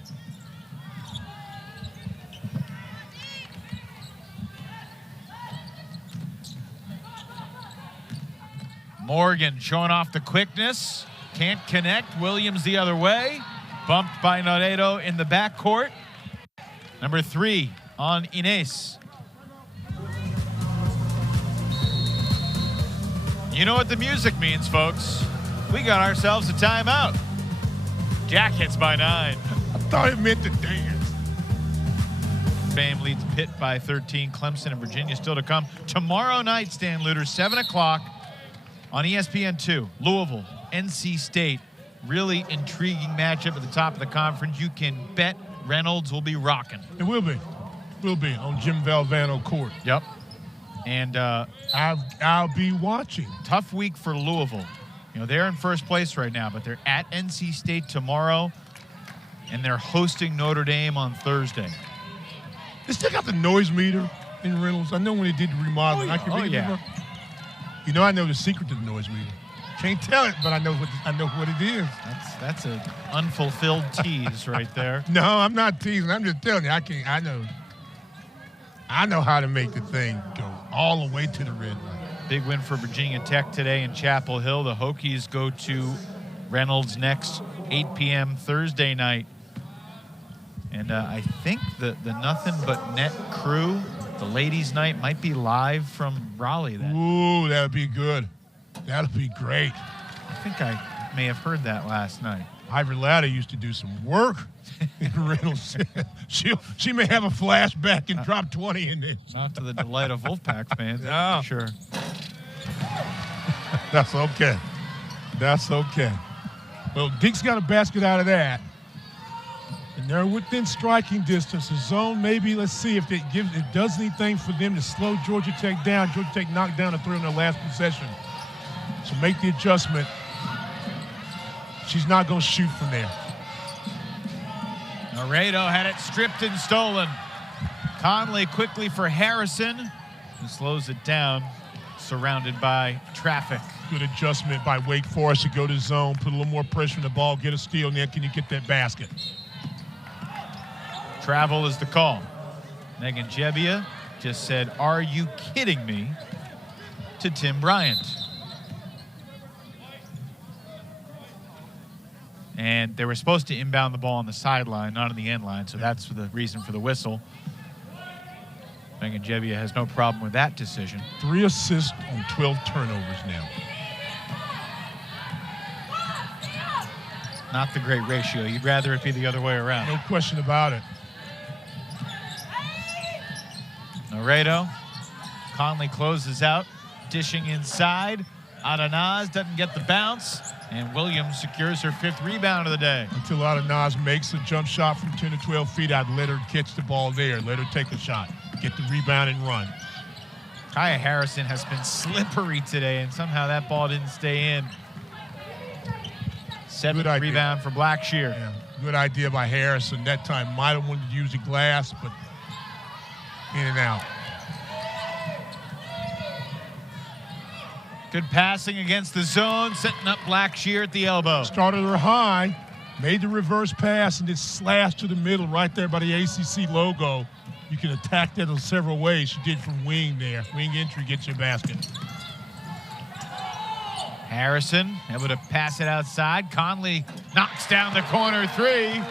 Morgan showing off the quickness. Can't connect. Williams the other way. Bumped by Noredo in the backcourt. Number 3 on Inez. You know what the music means, folks. We got ourselves a timeout. Jackets by 9. I thought it meant to dance. Fame leads Pitt by 13. Clemson and Virginia still to come. Tomorrow night, Stan Luter, 7 o'clock on ESPN2. Louisville, NC State. Really intriguing matchup at the top of the conference. You can bet Reynolds will be rocking. It will be. Will be on Jim Valvano court. Yep. And I'll be watching. Tough week for Louisville. You know, they're in first place right now, but they're at NC State tomorrow, and they're hosting Notre Dame on Thursday. They still got the noise meter in Reynolds. I know when they did the remodeling. Oh, yeah. You know, I know the secret to the noise meter. Can't tell it, but I know what it is. That's an unfulfilled tease right there. No, I'm not teasing. I'm just telling you. I know how to make the thing go all the way to the red line. Big win for Virginia Tech today in Chapel Hill. The Hokies go to Reynolds next 8 p.m. Thursday night. And I think the Nothing But Net crew, the ladies' night, might be live from Raleigh. Ooh, that would be good. That would be great. I think I may have heard that last night. Ivory Latta used to do some work in Reynolds. She may have a flashback and drop 20 in this. Not to the delight of Wolfpack fans, no. Sure. That's okay. That's okay. Well, Dick's got a basket out of that. And they're within striking distance. The zone, maybe, let's see if it does anything for them to slow Georgia Tech down. Georgia Tech knocked down a 3 on their last possession. So make the adjustment. She's not going to shoot from there. Noredo had it stripped and stolen. Conley quickly for Harrison, who slows it down. surrounded by traffic. Good adjustment by Wake Forest to go to zone, put a little more pressure on the ball, get a steal, and then can you get that basket? Travel is the call. Megan Jebbia just said, "Are you kidding me?" to Tim Bryant. And they were supposed to inbound the ball on the sideline, not on the end line, so that's the reason for the whistle. Megan Jebbia has no problem with that decision. 3 assists on 12 turnovers now. Not the great ratio. You'd rather it be the other way around. No question about it. Laredo. Conley closes out, dishing inside. Adanaz doesn't get the bounce, and Williams secures her 5th rebound of the day. Until Adanaz makes a jump shot from 10 to 12 feet, I'd let her catch the ball there, let her take a shot, get the rebound and run. Kaya Harrison has been slippery today, and somehow that ball didn't stay in. 7th rebound for Blackshear. Yeah, good idea by Harrison. That time might have wanted to use the glass, but in and out. Good passing against the zone, setting up Blackshear at the elbow. Started her high, made the reverse pass, and just slashed to the middle right there by the ACC logo. You can attack that in several ways. She did from wing there. Wing entry gets your basket. Harrison able to pass it outside. Conley knocks down the corner 3.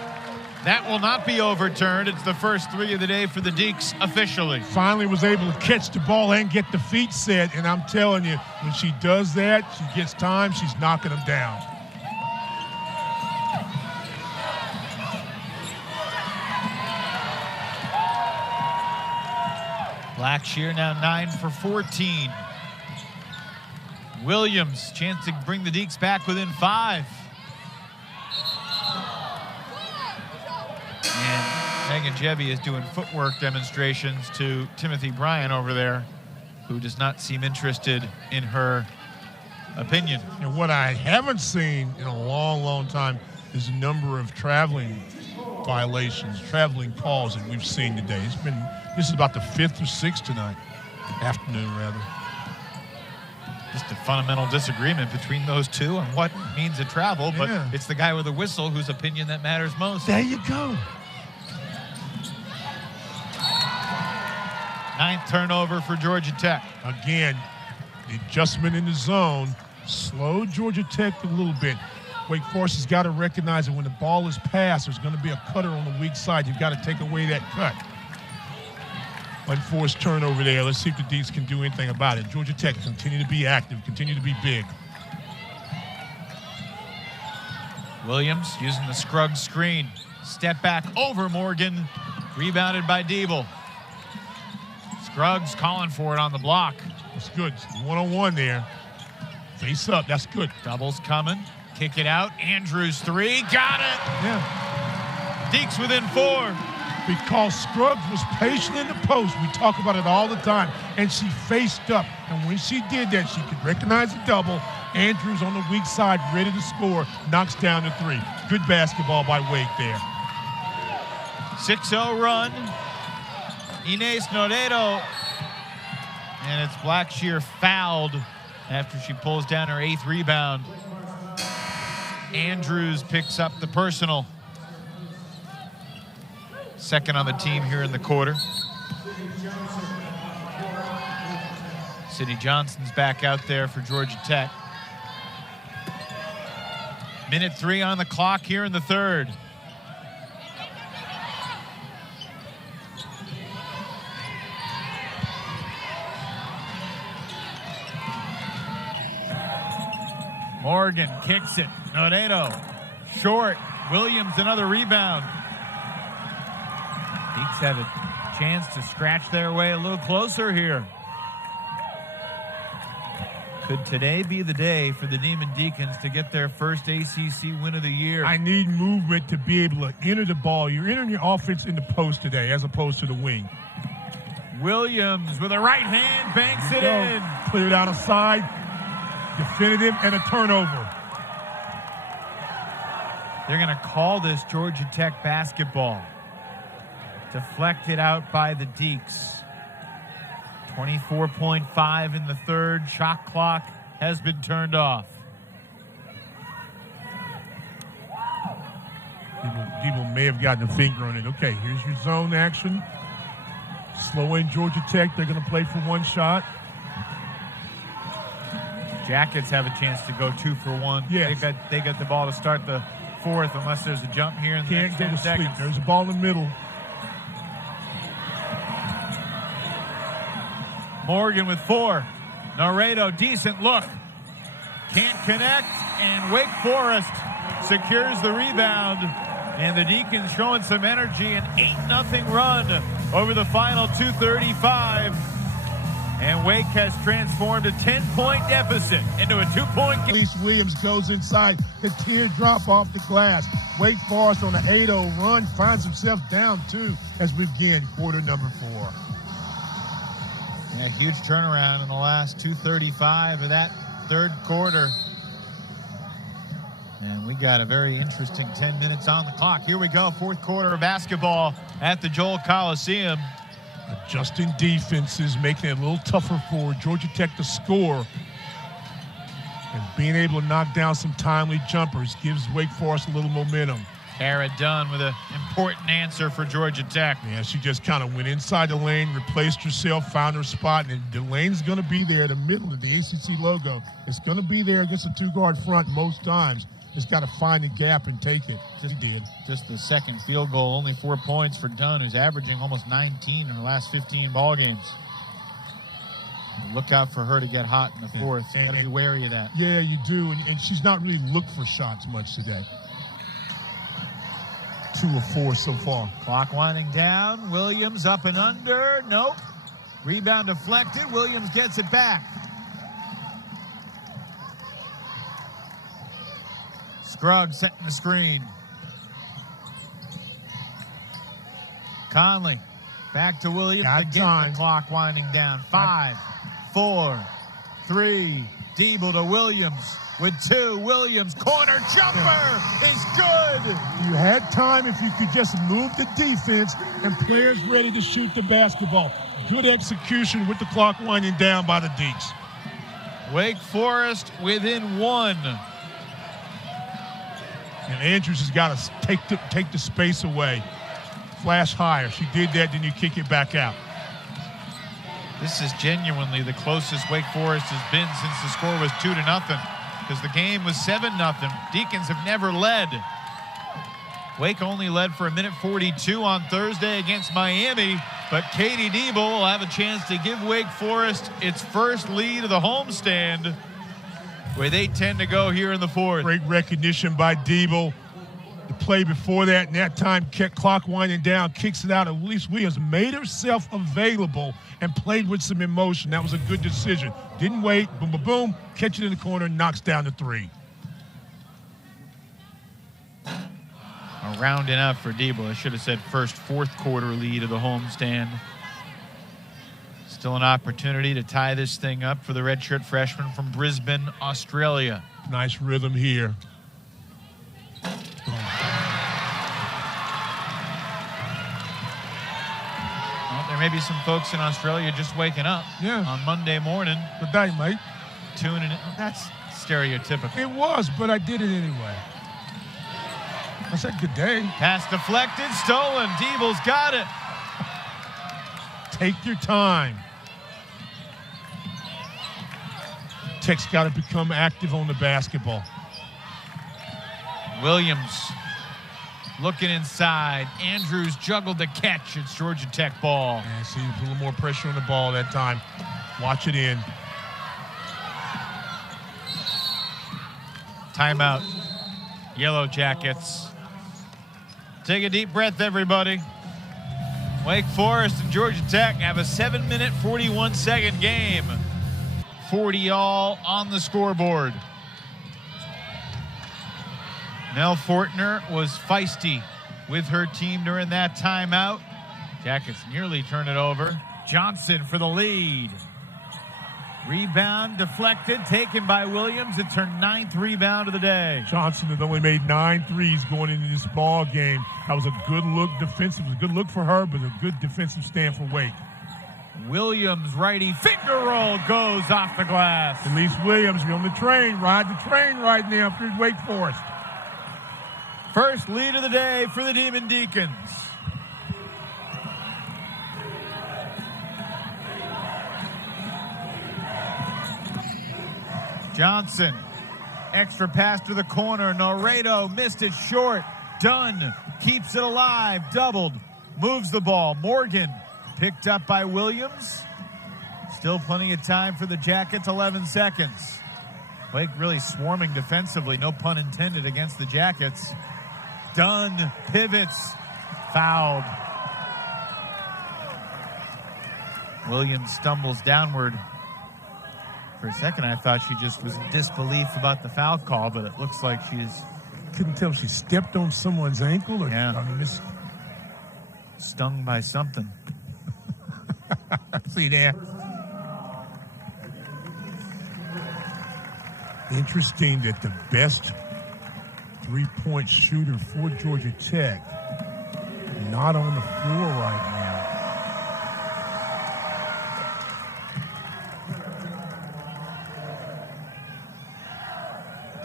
That will not be overturned. It's the first 3 of the day for the Deeks officially. Finally was able to catch the ball and get the feet set, and I'm telling you, when she does that, she gets time, she's knocking them down. Blackshear now 9 for 14. Williams, chance to bring the Deeks back within 5. And Megan Jebbia is doing footwork demonstrations to Timothy Bryan over there, who does not seem interested in her opinion. And what I haven't seen in a long, long time is the number of traveling violations, traveling calls that we've seen today. This is about the 5th or 6th tonight, afternoon rather. Just a fundamental disagreement between those two on what means a travel, but it's the guy with the whistle whose opinion that matters most. There you go. 9th turnover for Georgia Tech. Again, the adjustment in the zone slowed Georgia Tech a little bit. Wake Forest has got to recognize that when the ball is passed, there's going to be a cutter on the weak side. You've got to take away that cut. Unforced turnover there. Let's see if the Deeks can do anything about it. Georgia Tech continue to be active, continue to be big. Williams using the Scruggs screen. Step back over Morgan. Rebounded by Diebel. Scruggs calling for it on the block. That's good. One-on-one there. Face up. That's good. Doubles coming. Kick it out. Andrews 3. Got it. Yeah. Deeks within 4. Because Scruggs was patient in the post. We talk about it all the time. And she faced up. And when she did that, she could recognize the double. Andrews on the weak side, ready to score. Knocks down the 3. Good basketball by Wake there. 6-0 run. Inez Noredo. And it's Blackshear fouled after she pulls down her 8th rebound. Andrews picks up the personal. 2nd on the team here in the quarter. Sydney Johnson's back out there for Georgia Tech. Minute 3 on the clock here in the 3rd. Morgan kicks it. Noredo short. Williams another rebound. Deeks have a chance to scratch their way a little closer here. Could today be the day for the Demon Deacons to get their first ACC win of the year? I need movement to be able to enter the ball. You're entering your offense in the post today as opposed to the wing. Williams with a right hand banks it in. Cleared out of side. Definitive and a turnover. They're going to call this Georgia Tech basketball. Deflected out by the Deeks. 24.5 in the third. Shot clock has been turned off. Debo may have gotten a finger on it. Okay, here's your zone action. Slow in Georgia Tech. They're going to play for one shot. Jackets have a chance to go 2 for 1. Yes. They got the ball to start the fourth unless there's a jump here in the next 10 seconds. There's a ball in the middle. Morgan with 4. Naredo, decent look. Can't connect, and Wake Forest secures the rebound. And the Deacons showing some energy, an 8-0 run over the final 2:35. And Wake has transformed a 10-point deficit into a 2-point game. Elise Williams goes inside, the teardrop off the glass. Wake Forest on an 8-0 run finds himself down 2 as we begin quarter number 4. A huge turnaround in the last 2:35 of that third quarter. And we got a very interesting 10 minutes on the clock. Here we go, fourth quarter of basketball at the Joel Coliseum. Adjusting defenses, making it a little tougher for Georgia Tech to score. And being able to knock down some timely jumpers gives Wake Forest a little momentum. Kara Dunn with an important answer for Georgia Tech. Yeah, she just kind of went inside the lane, replaced herself, found her spot, and the lane's going to be there, the middle of the ACC logo. It's going to be there against a 2-guard front most times. Just got to find the gap and take it. Just did. Just the second field goal, only 4 points for Dunn, who's averaging almost 19 in the last 15 ball games. Look out for her to get hot in the fourth. You got to be wary of that. Yeah, you do, and she's not really looked for shots much today. 2 of 4 so far. Clock winding down. Williams up and under. Nope. Rebound deflected. Williams gets it back. Scruggs setting the screen. Conley back to Williams. Again, the clock winding down. 5, 4, 3. Diebel to Williams with 2. Williams, corner jumper is good. You had time if you could just move the defense and players ready to shoot the basketball. Good execution with the clock winding down by the Deeks. Wake Forest within 1. And Andrews has got to take the space away. Flash higher. She did that, then you kick it back out. This is genuinely the closest Wake Forest has been since the score was 2-0, because the game was 7-0. Deacons have never led. Wake only led for 1:42 on Thursday against Miami, but Katie Diebel will have a chance to give Wake Forest its first lead of the homestand, where they tend to go here in the fourth. Great recognition by Diebel. The play before that, and that time kept clock winding down, kicks it out. Elise Williams made herself available and played with some emotion. That was a good decision. Didn't wait, boom, boom, boom, catch it in the corner, knocks down the 3. A rounding out for Diebel. I should have said first fourth quarter lead of the homestand. Still an opportunity to tie this thing up for the redshirt freshman from Brisbane, Australia. Nice rhythm here. Well, there may be some folks in Australia just waking up on Monday morning. Good day, mate. Tuning in. That's stereotypical. It was, but I did it anyway. I said good day. Pass deflected, stolen. Diebel's got it. Take your time. Tech's got to become active on the basketball. Williams looking inside. Andrews juggled the catch. It's Georgia Tech ball. Yeah, see, a little more pressure on the ball that time. Watch it in. Timeout. Yellow Jackets. Take a deep breath, everybody. Wake Forest and Georgia Tech have a 7-minute, 41-second game. 40 all on the scoreboard. Nell Fortner was feisty with her team during that timeout. Jackets nearly turn it over. Johnson for the lead. Rebound deflected, taken by Williams. It's her 9th rebound of the day. Johnson has only made 9 threes going into this ball game. That was a good look defensive. It was a good look for her, but a good defensive stand for Wake. Williams, righty finger roll, goes off the glass. Elise Williams, you're on the train. Ride the train right now through Wake Forest. First lead of the day for the Demon Deacons. Johnson, extra pass to the corner. Noredo missed it short. Dunn keeps it alive, doubled, moves the ball. Morgan picked up by Williams. Still plenty of time for the Jackets, 11 seconds. Wake really swarming defensively, no pun intended, against the Jackets. Dunn pivots, fouled. Williams stumbles downward. For a second, I thought she just was in disbelief about the foul call, but it looks like she's... Couldn't tell if she stepped on someone's ankle or... Yeah. Stung by something. See there. Interesting that the best three-point shooter for Georgia Tech not on the floor right now.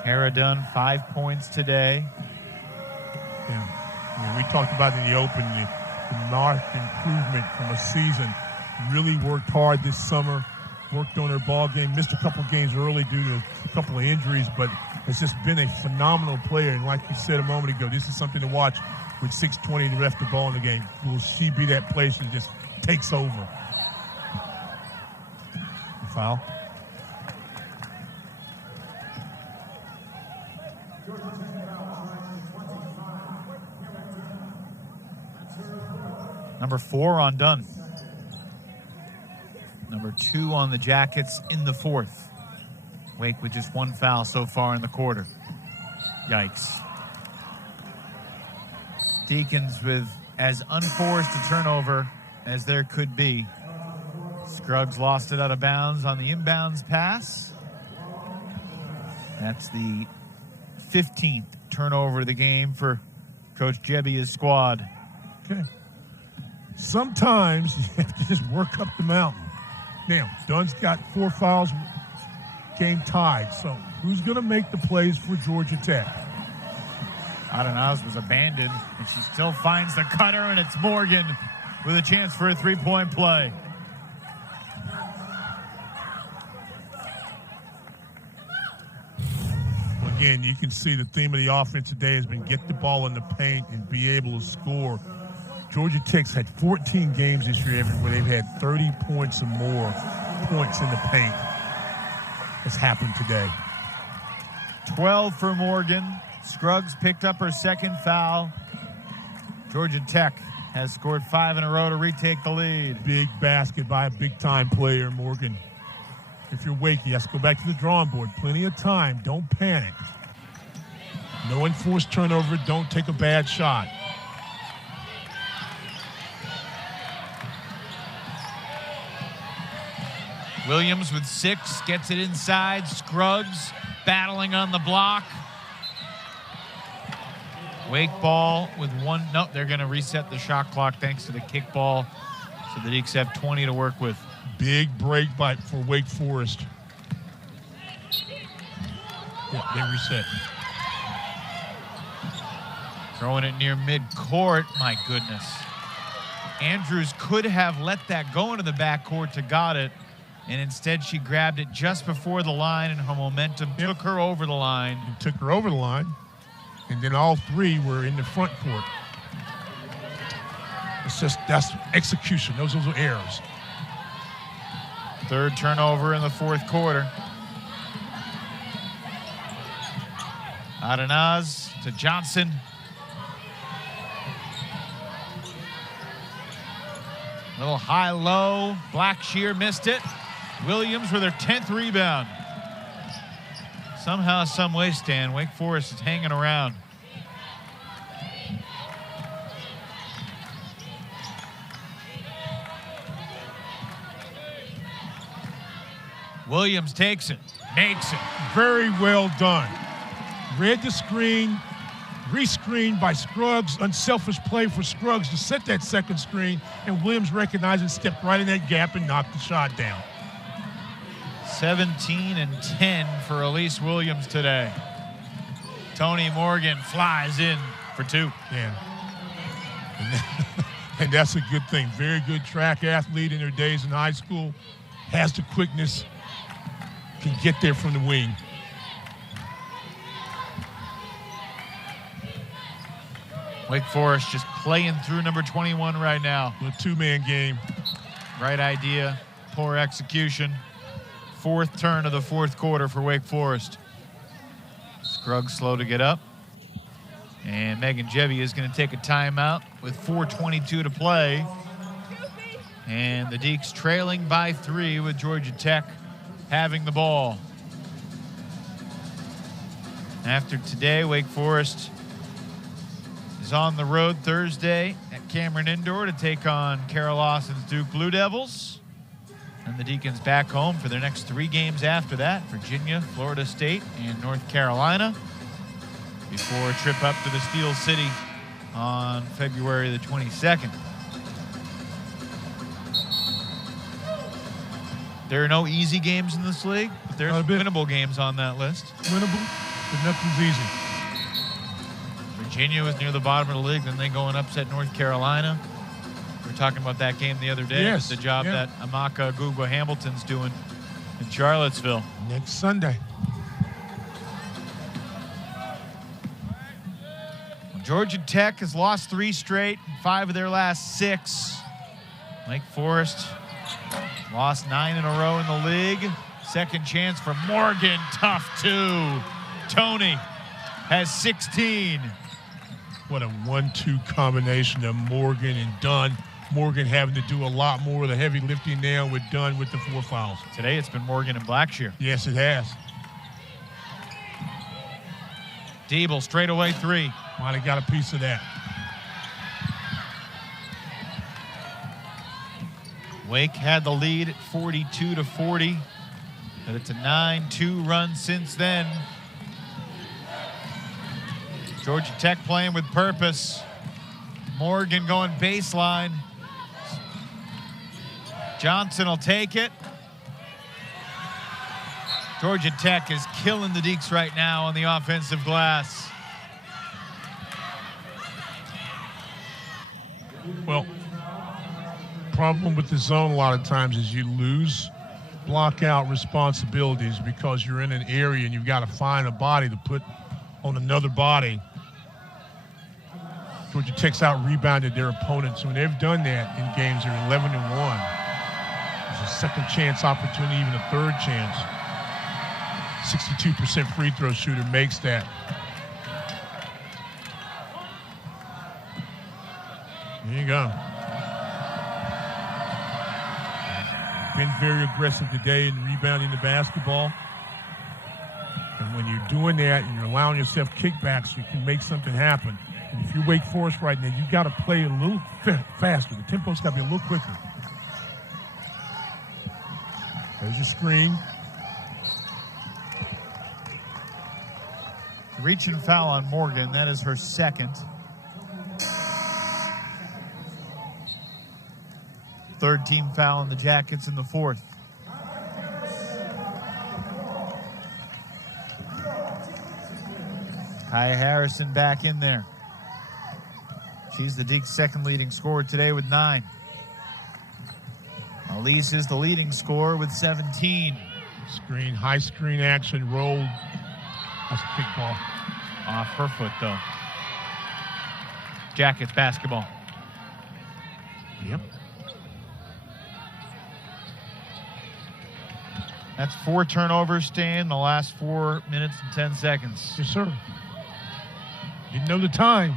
Kara Dunn, 5 points today. Yeah. I mean, we talked about in the open the marked improvement from a season. Really worked hard this summer, worked on her ball game, missed a couple games early due to a couple of injuries, but has just been a phenomenal player. And like you said a moment ago, this is something to watch with 6:20 left the ball in the game. Will she be that player that just takes over? The foul. Number 4 on Dunn. Number 2 on the Jackets in the fourth. Wake with just 1 foul so far in the quarter. Yikes. Deacons with as unforced a turnover as there could be. Scruggs lost it out of bounds on the inbounds pass. That's the 15th turnover of the game for Coach Jebbia's squad. Okay. Sometimes you have to just work up the mountain. Now, Dunn's got 4 fouls, game tied. So who's going to make the plays for Georgia Tech? Adenaz was abandoned, and she still finds the cutter, and it's Morgan with a chance for a 3-point play. Again, you can see the theme of the offense today has been get the ball in the paint and be able to score. Georgia Tech's had 14 games this year where they've had 30 points or more points in the paint. That's happened today. 12 for Morgan. Scruggs picked up her second foul. Georgia Tech has scored 5 in a row to retake the lead. Big basket by a big-time player, Morgan. If you're Wake, you have to go back to the drawing board. Plenty of time. Don't panic. No enforced turnover. Don't take a bad shot. Williams with 6, gets it inside. Scruggs battling on the block. Wake ball with 1. Nope, they're going to reset the shot clock thanks to the kickball. So the Deeks have 20 to work with. Big break for Wake Forest. Yeah, they reset. Throwing it near midcourt. My goodness. Andrews could have let that go into the backcourt to got it. And instead, she grabbed it just before the line, and her momentum took her over the line. It took her over the line, and then all 3 were in the front court. That's execution. Those are errors. 3rd turnover in the 4th quarter. Adenaz to Johnson. Little high-low. Blackshear missed it. Williams with her 10th rebound. Somehow, some way, Stan, Wake Forest is hanging around. Williams takes it, makes it. Very well done. Read the screen, Re-screened by Scruggs, unselfish play for Scruggs to set that second screen, and Williams recognized and stepped right in that gap and knocked the shot down. 17 and 10 for Elise Williams today. Tonie Morgan flies in for 2. Yeah. And that's a good thing. Very good track athlete in her days in high school. Has the quickness, can get there from the wing. Wake Forest just playing through number 21 right now. A two-man game. Right idea, poor execution. 4th turn of the 4th quarter for Wake Forest. Scruggs slow to get up. And Megan Jebbia is going to take a timeout with 4:22 to play. And the Deacs trailing by 3 with Georgia Tech having the ball. After today, Wake Forest is on the road Thursday at Cameron Indoor to take on Carol Lawson's Duke Blue Devils. And the Deacons back home for their next 3 games after that, Virginia, Florida State, and North Carolina, before a trip up to the Steel City on February the 22nd. There are no easy games in this league, but there's winnable games on that list. Winnable, but nothing's easy. Virginia was near the bottom of the league, then they go and upset North Carolina. We were talking about that game the other day. Yes, the job that Amaka Gugu Hamilton's doing in Charlottesville. Next Sunday. Georgia Tech has lost 3 straight, 5 of their last 6. Wake Forest lost 9 in a row in the league. Second chance for Morgan, tough 2. Tonie has 16. What a 1-2 combination of Morgan and Dunn. Morgan having to do a lot more of the heavy lifting now with Dunn with the 4 fouls. Today it's been Morgan and Blackshear. Yes, it has. Diebel straightaway 3. Might have got a piece of that. Wake had the lead at 42-40, but it's a 9-2 run since then. Georgia Tech playing with purpose. Morgan going baseline. Johnson will take it. Georgia Tech is killing the Deacs right now on the offensive glass. Well, problem with the zone a lot of times is you lose block out responsibilities because you're in an area and you've got to find a body to put on another body. Georgia Tech's out rebounded their opponents. When they've done that in games, they're 11-1. There's a second chance opportunity, even a third chance. 62% free throw shooter makes that. There you go. Been very aggressive today in rebounding the basketball. And when you're doing that and you're allowing yourself kickbacks, you can make something happen. And if you Wake Forest right now, you've got to play a little faster. The tempo's got to be a little quicker. There's your screen. Reach and foul on Morgan. That is her second. Third team foul on the Jackets in the 4th. Kaya Harrison back in there. She's the Deacs' second leading scorer today with 9. Elise is the leading scorer with 17. Screen, high screen action, rolled. That's a kick ball. Off her foot, though. Jackets basketball. Yep. That's 4 turnovers, Stan, in the last 4 minutes and 10 seconds. Yes, sir. Didn't know the time.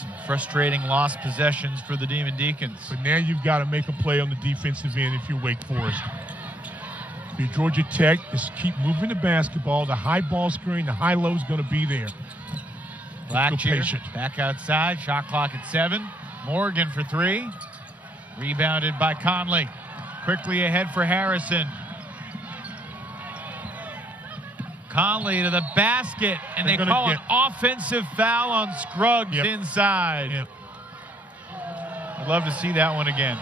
Some frustrating lost possessions for the Demon Deacons. But now you've got to make a play on the defensive end if you're Wake Forest. If you're Georgia Tech, just keep moving the basketball. The high ball screen, the high-low is going to be there. Blackshear back outside. Shot clock at 7. Morgan for 3. Rebounded by Conley. Quickly ahead for Harrison. Conley to the basket, and They're they call an offensive foul on Scruggs inside. Yep. I'd love to see that one again.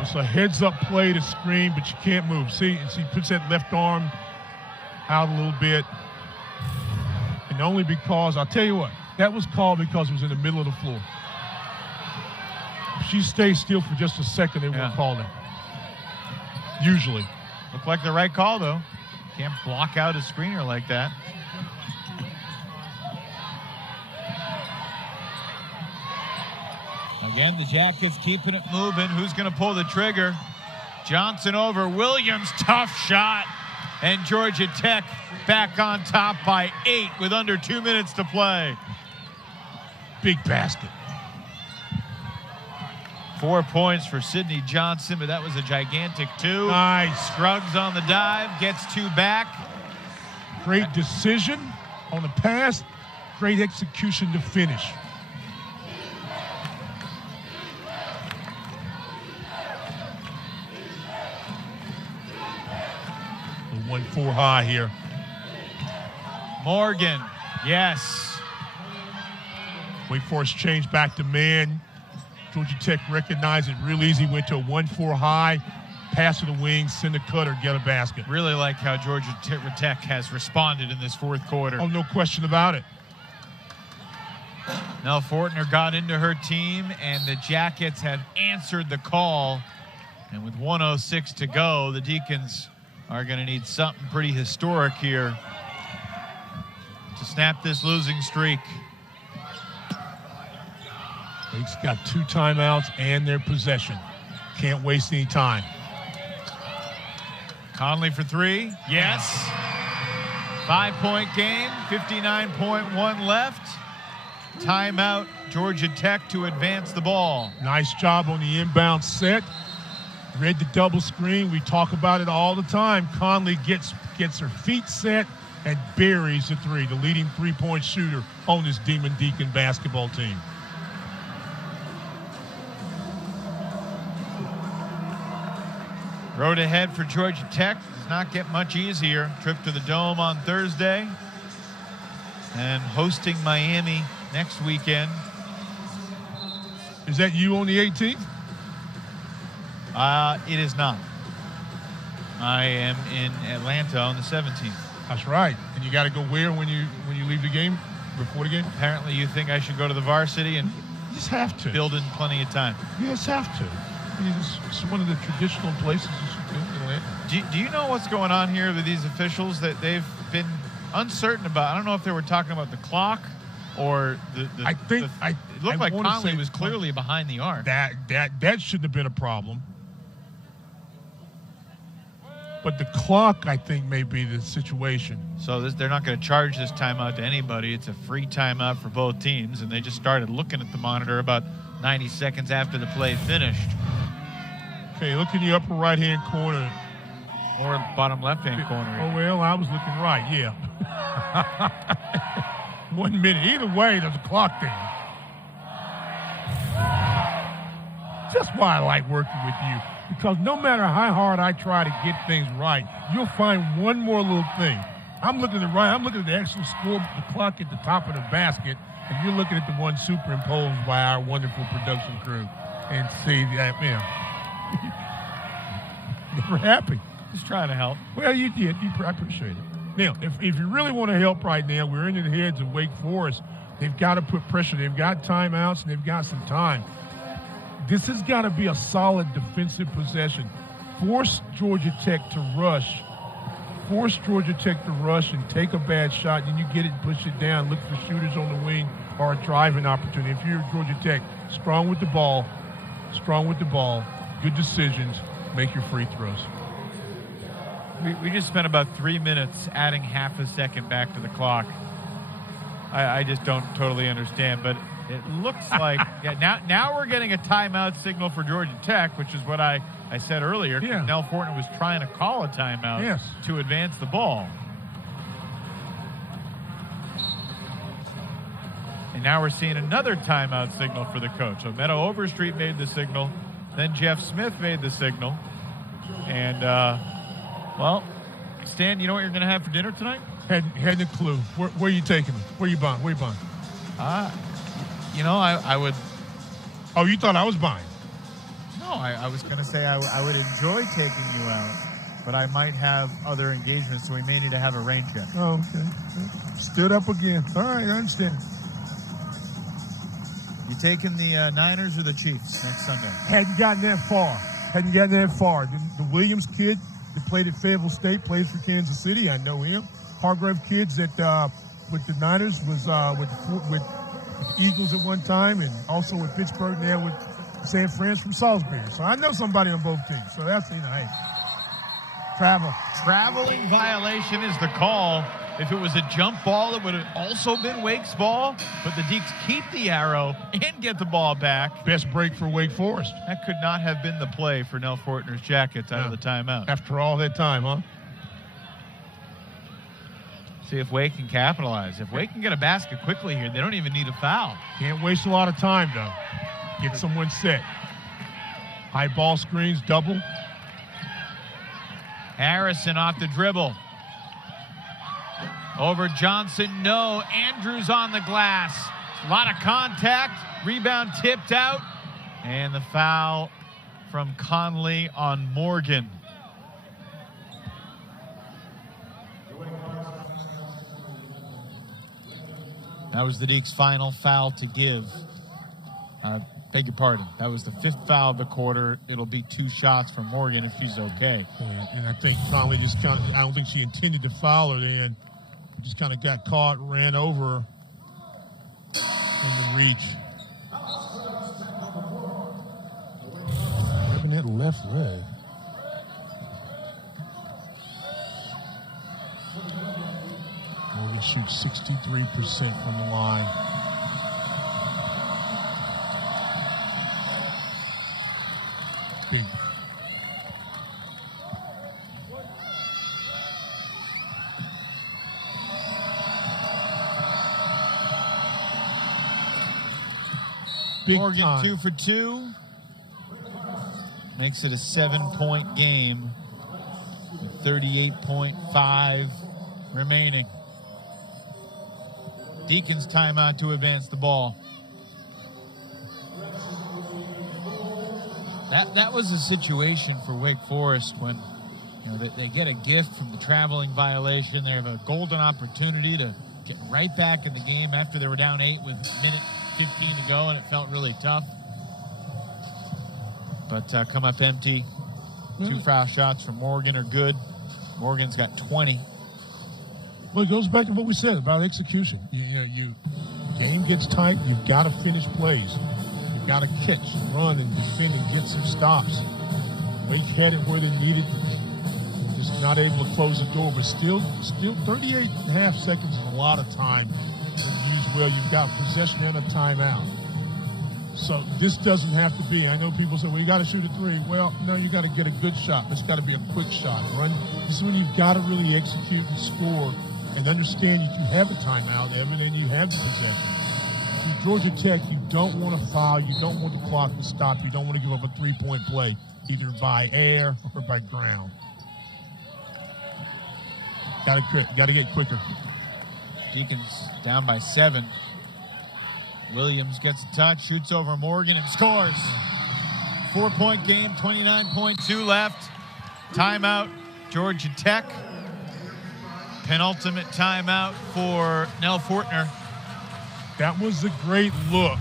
It's a heads-up play to screen, but you can't move. See, and she puts that left arm out a little bit. And only because, I'll tell you what, that was called because it was in the middle of the floor. If she stays still for just a second, they won't call that. Usually. Looked like the right call, though. Can't block out a screener like that. Again, the Jackets keeping it moving. Who's going to pull the trigger? Johnson over Williams. Tough shot. And Georgia Tech back on top by 8 with under 2 minutes to play. Big basket. 4 points for Sydney Johnson, but that was a gigantic 2. Nice. Scruggs on the dive, gets 2 back. Great decision on the pass. Great execution to finish. The 1-4 high here. Morgan, yes. Wake Forest change back to man. Georgia Tech recognized it real easy, went to a 1-4 high, pass to the wing, send a cutter, get a basket. Really like how Georgia Tech has responded in this fourth quarter. Oh, no question about it. Nell Fortner got into her team, and the Jackets have answered the call. And with 1:06 to go, the Deacons are going to need something pretty historic here to snap this losing streak. Wake's got 2 timeouts and their possession. Can't waste any time. Conley for 3. Yes. 5-point game, 59.1 left. Timeout, Georgia Tech to advance the ball. Nice job on the inbound set. Read the double screen. We talk about it all the time. Conley gets her feet set and buries the 3, the leading 3-point shooter on this Demon Deacon basketball team. Road ahead for Georgia Tech does not get much easier. Trip to the Dome on Thursday and hosting Miami next weekend. Is that you on the 18th? It is not. I am in Atlanta on the 17th. That's right. And you got to go where when you leave the game, before the game? Apparently you think I should go to the varsity and You just have to. build in plenty of time. You just have to. I mean, it's one of the traditional places you should go in Atlanta. Do you know what's going on here with these officials that they've been uncertain about? I don't know if they were talking about the clock or it looked like Conley was clearly behind the arc. That shouldn't have been a problem. But the clock, I think, may be the situation. So they're not going to charge this timeout to anybody. It's a free timeout for both teams, and they just started looking at the monitor about 90 seconds after the play finished. Okay, look in the upper right-hand corner. Or bottom left-hand corner. Oh, well, I was looking right, yeah. 1 minute. Either way, there's a clock there. That's why I like working with you. Because no matter how hard I try to get things right, you'll find one more little thing. I'm looking at the actual score, the clock at the top of the basket, and you're looking at the one superimposed by our wonderful production crew. And see that, Never happy. Just trying to help. Well, you did. I appreciate it. Now, if you really want to help right now, we're in the heads of Wake Forest. They've got to put pressure. They've got timeouts, and they've got some time. This has got to be a solid defensive possession. Force Georgia Tech to rush. Force Georgia Tech to rush and take a bad shot. Then you get it and push it down. Look for shooters on the wing or a driving opportunity. If you're Georgia Tech, strong with the ball, good decisions, make your free throws. We just spent about 3 minutes adding half a second back to the clock. I just don't totally understand, but it looks like now we're getting a timeout signal for Georgia Tech, which is what I said earlier. Yeah. Nell Fortner was trying to call a timeout to advance the ball. And now we're seeing another timeout signal for the coach. So Meadow Overstreet made the signal, then Jeff Smith made the signal. And, Stan, you know what you're going to have for dinner tonight? Hadn't a clue. Where are you taking me? Where you buying? You know, I would. Oh, you thought I was buying? No, I was going to say I would enjoy taking you out, but I might have other engagements, so we may need to have a rain check. Oh, okay. Stood up again. All right, I understand. You taking the Niners or the Chiefs next Sunday? Hadn't gotten that far. The Williams kid that played at Fayetteville State plays for Kansas City. I know him. Hargrave kids that with the Niners was with the Eagles at one time, and also with Pittsburgh now with San Fran from Salisbury. So I know somebody on both teams. So that's, hey, travel. Traveling violation is the call. If it was a jump ball, it would have also been Wake's ball, but the Deacs keep the arrow and get the ball back. Best break for Wake Forest. That could not have been the play for Nell Fortner's Jackets out of the timeout. After all that time, huh? See if Wake can capitalize. If Wake can get a basket quickly here, they don't even need a foul. Can't waste a lot of time, though. Get someone set. High ball screens, double. Harrison off the dribble. Over Johnson, no. Andrews on the glass. A lot of contact. Rebound tipped out. And the foul from Conley on Morgan. That was the Deacs' final foul to give. Beg your pardon. That was the 5th foul of the quarter. It'll be 2 shots from Morgan if she's okay. And I think Conley just kind of, I don't think she intended to foul her then. Just kind of got caught, ran over in the reach. Grabbing that left leg. Morgan shoots 63% from the line. Big. Morgan time. 2 for 2. Makes it a 7-point game. 38.5 remaining. Deacons timeout to advance the ball. That was a situation for Wake Forest when they get a gift from the traveling violation. They have a golden opportunity to get right back in the game after they were down 8 with a minute 15 to go, and it felt really tough. But come up empty. 2 foul shots from Morgan are good. Morgan's got 20. Well, it goes back to what we said about execution. Game gets tight, you've got to finish plays. You've got to catch, run, and defend and get some stops. Wake had it where they needed, just not able to close the door, but still 38 and a half seconds is a lot of time to use well. You've got possession and a timeout. So this doesn't have to be, I know people say, well, you got to shoot a 3. Well, no, you got to get a good shot. It's got to be a quick shot. This is when you've got to really execute and score and understand that you have a timeout, Evan, and you have the possession. In Georgia Tech, you don't want to foul. You don't want the clock to stop. You don't want to give up a 3-point play, either by air or by ground. Got to get quicker. Deacons down by 7. Williams gets a touch, shoots over Morgan, and scores. 4-point game, 29.2 left. Timeout, Georgia Tech. Penultimate timeout for Nell Fortner. That was a great look.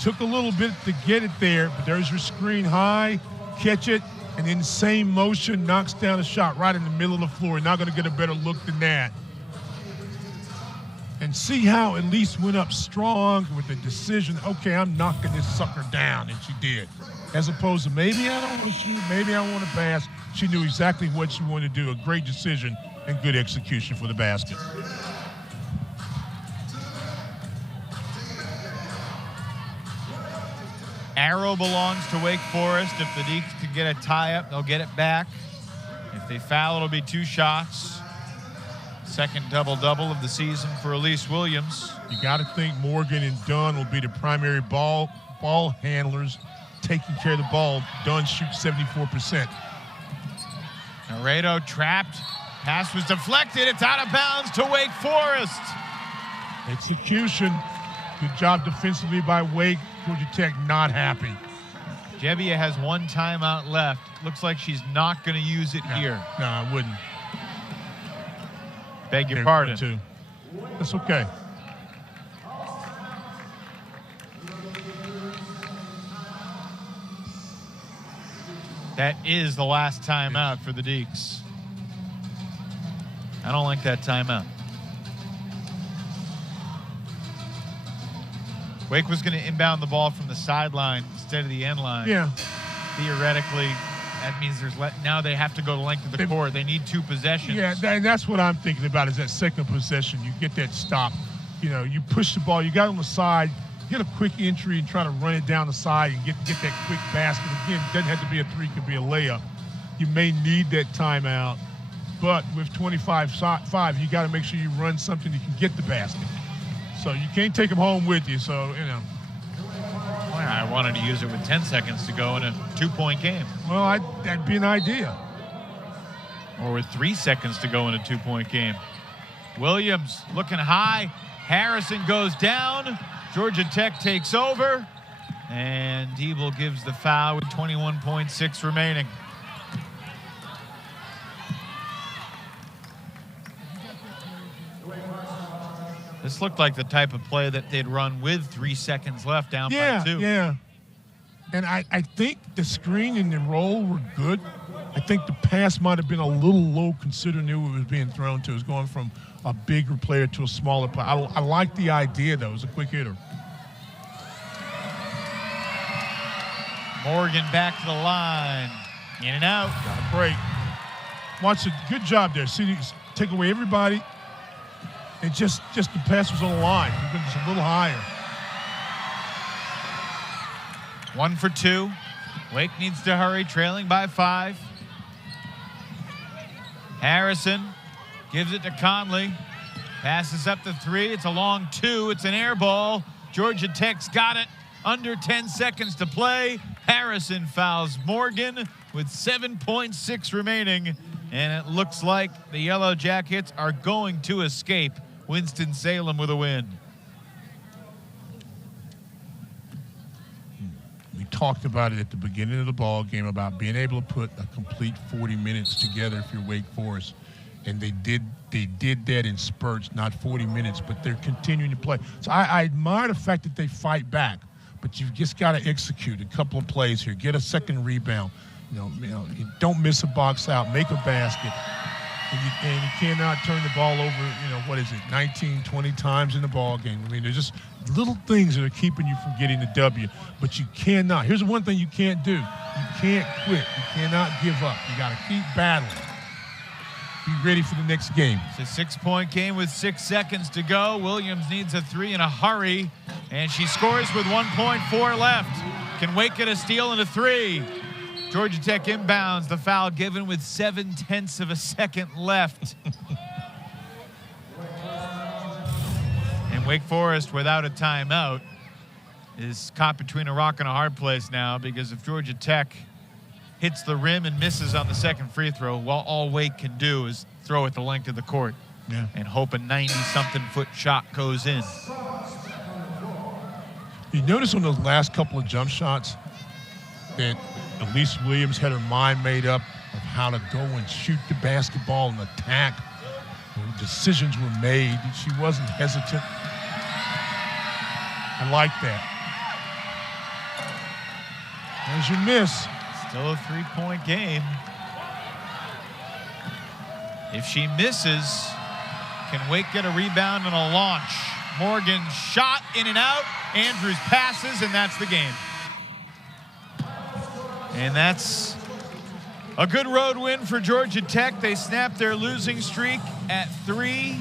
Took a little bit to get it there, but there's your screen high, catch it, and in the same motion, knocks down a shot right in the middle of the floor. Not going to get a better look than that. And see how Elise went up strong with the decision, okay, I'm knocking this sucker down, and she did. As opposed to maybe I don't want to shoot, maybe I want to pass. She knew exactly what she wanted to do. A great decision and good execution for the basket. Arrow belongs to Wake Forest. If the Deacons can get a tie-up, they'll get it back. If they foul, it'll be 2 shots. Second double-double of the season for Elise Williams. You got to think Morgan and Dunn will be the primary ball handlers taking care of the ball. Dunn shoots 74%. Laredo trapped Pass was deflected. It's out of bounds to Wake Forest. Execution. Good job defensively by Wake. Georgia Tech not happy. Jebbia has one timeout left. Looks like she's not going to use it here. No, I wouldn't. Beg your pardon. Too. That's okay. That is the last timeout for the Deacs. I don't like that timeout. Wake was going to inbound the ball from the sideline instead of the end line. Yeah. Theoretically, that means now they have to go the length of the court. They need 2 possessions. Yeah, and that's what I'm thinking about is that second possession. You get that stop. You know, you push the ball. You got it on the side. Get a quick entry and try to run it down the side and get that quick basket. Again, it doesn't have to be a 3, it could be a layup. You may need that timeout, but with 25-5, you got to make sure you run something you can get the basket. So you can't take them home with you. So, you know. Well, I wanted to use it with 10 seconds to go in a 2-point game. Well, that'd be an idea. Or with 3 seconds to go in a 2-point game. Williams looking high. Harrison goes down. Georgia Tech takes over, and Diebel gives the foul with 21.6 remaining. This looked like the type of play that they'd run with 3 seconds left down by 2. Yeah, and I think the screen and the roll were good. I think the pass might have been a little low considering who it was being thrown to. It was going from a bigger player to a smaller player. I like the idea, though. It was a quick hitter. Morgan back to the line. In and out. Got a break. Watch it. Good job there. See, take away everybody. And just the pass was on the line. We've been just a little higher. 1 for 2. Wake needs to hurry, trailing by 5. Harrison gives it to Conley. Passes up the 3. It's a long 2. It's an air ball. Georgia Tech's got it. Under 10 seconds to play. Harrison fouls Morgan with 7.6 remaining. And it looks like the Yellow Jackets are going to escape. Winston-Salem with a win. We talked about it at the beginning of the ball game about being able to put a complete 40 minutes together if you're Wake Forest. And they did that in spurts, not 40 minutes, but they're continuing to play. So I admire the fact that they fight back, but you've just got to execute a couple of plays here. Get a second rebound. You know, don't miss a box out. Make a basket. And you cannot turn the ball over, 19, 20 times in the ball game. I mean, there's just little things that are keeping you from getting the W, but you cannot. Here's one thing you can't do. You can't quit. You cannot give up. You got to keep battling. Be ready for the next game. It's a 6-point game with 6 seconds to go. Williams needs a 3 in a hurry, and she scores with 1.4 left. Can Wake get a steal and a 3? Georgia Tech inbounds, the foul given with 0.7 of a second left. And Wake Forest, without a timeout, is caught between a rock and a hard place now, because if Georgia Tech hits the rim and misses on the second free throw, well, all Wake can do is throw it the length of the court and hope a 90-something foot shot goes in. You notice on those last couple of jump shots that Elise Williams had her mind made up of how to go and shoot the basketball and attack. Decisions were made. She wasn't hesitant. I like that. There's your miss. Still a 3-point game. If she misses, can Wake get a rebound and a launch? Morgan shot in and out. Andrews passes, and that's the game. And that's a good road win for Georgia Tech. They snapped their losing streak at 3.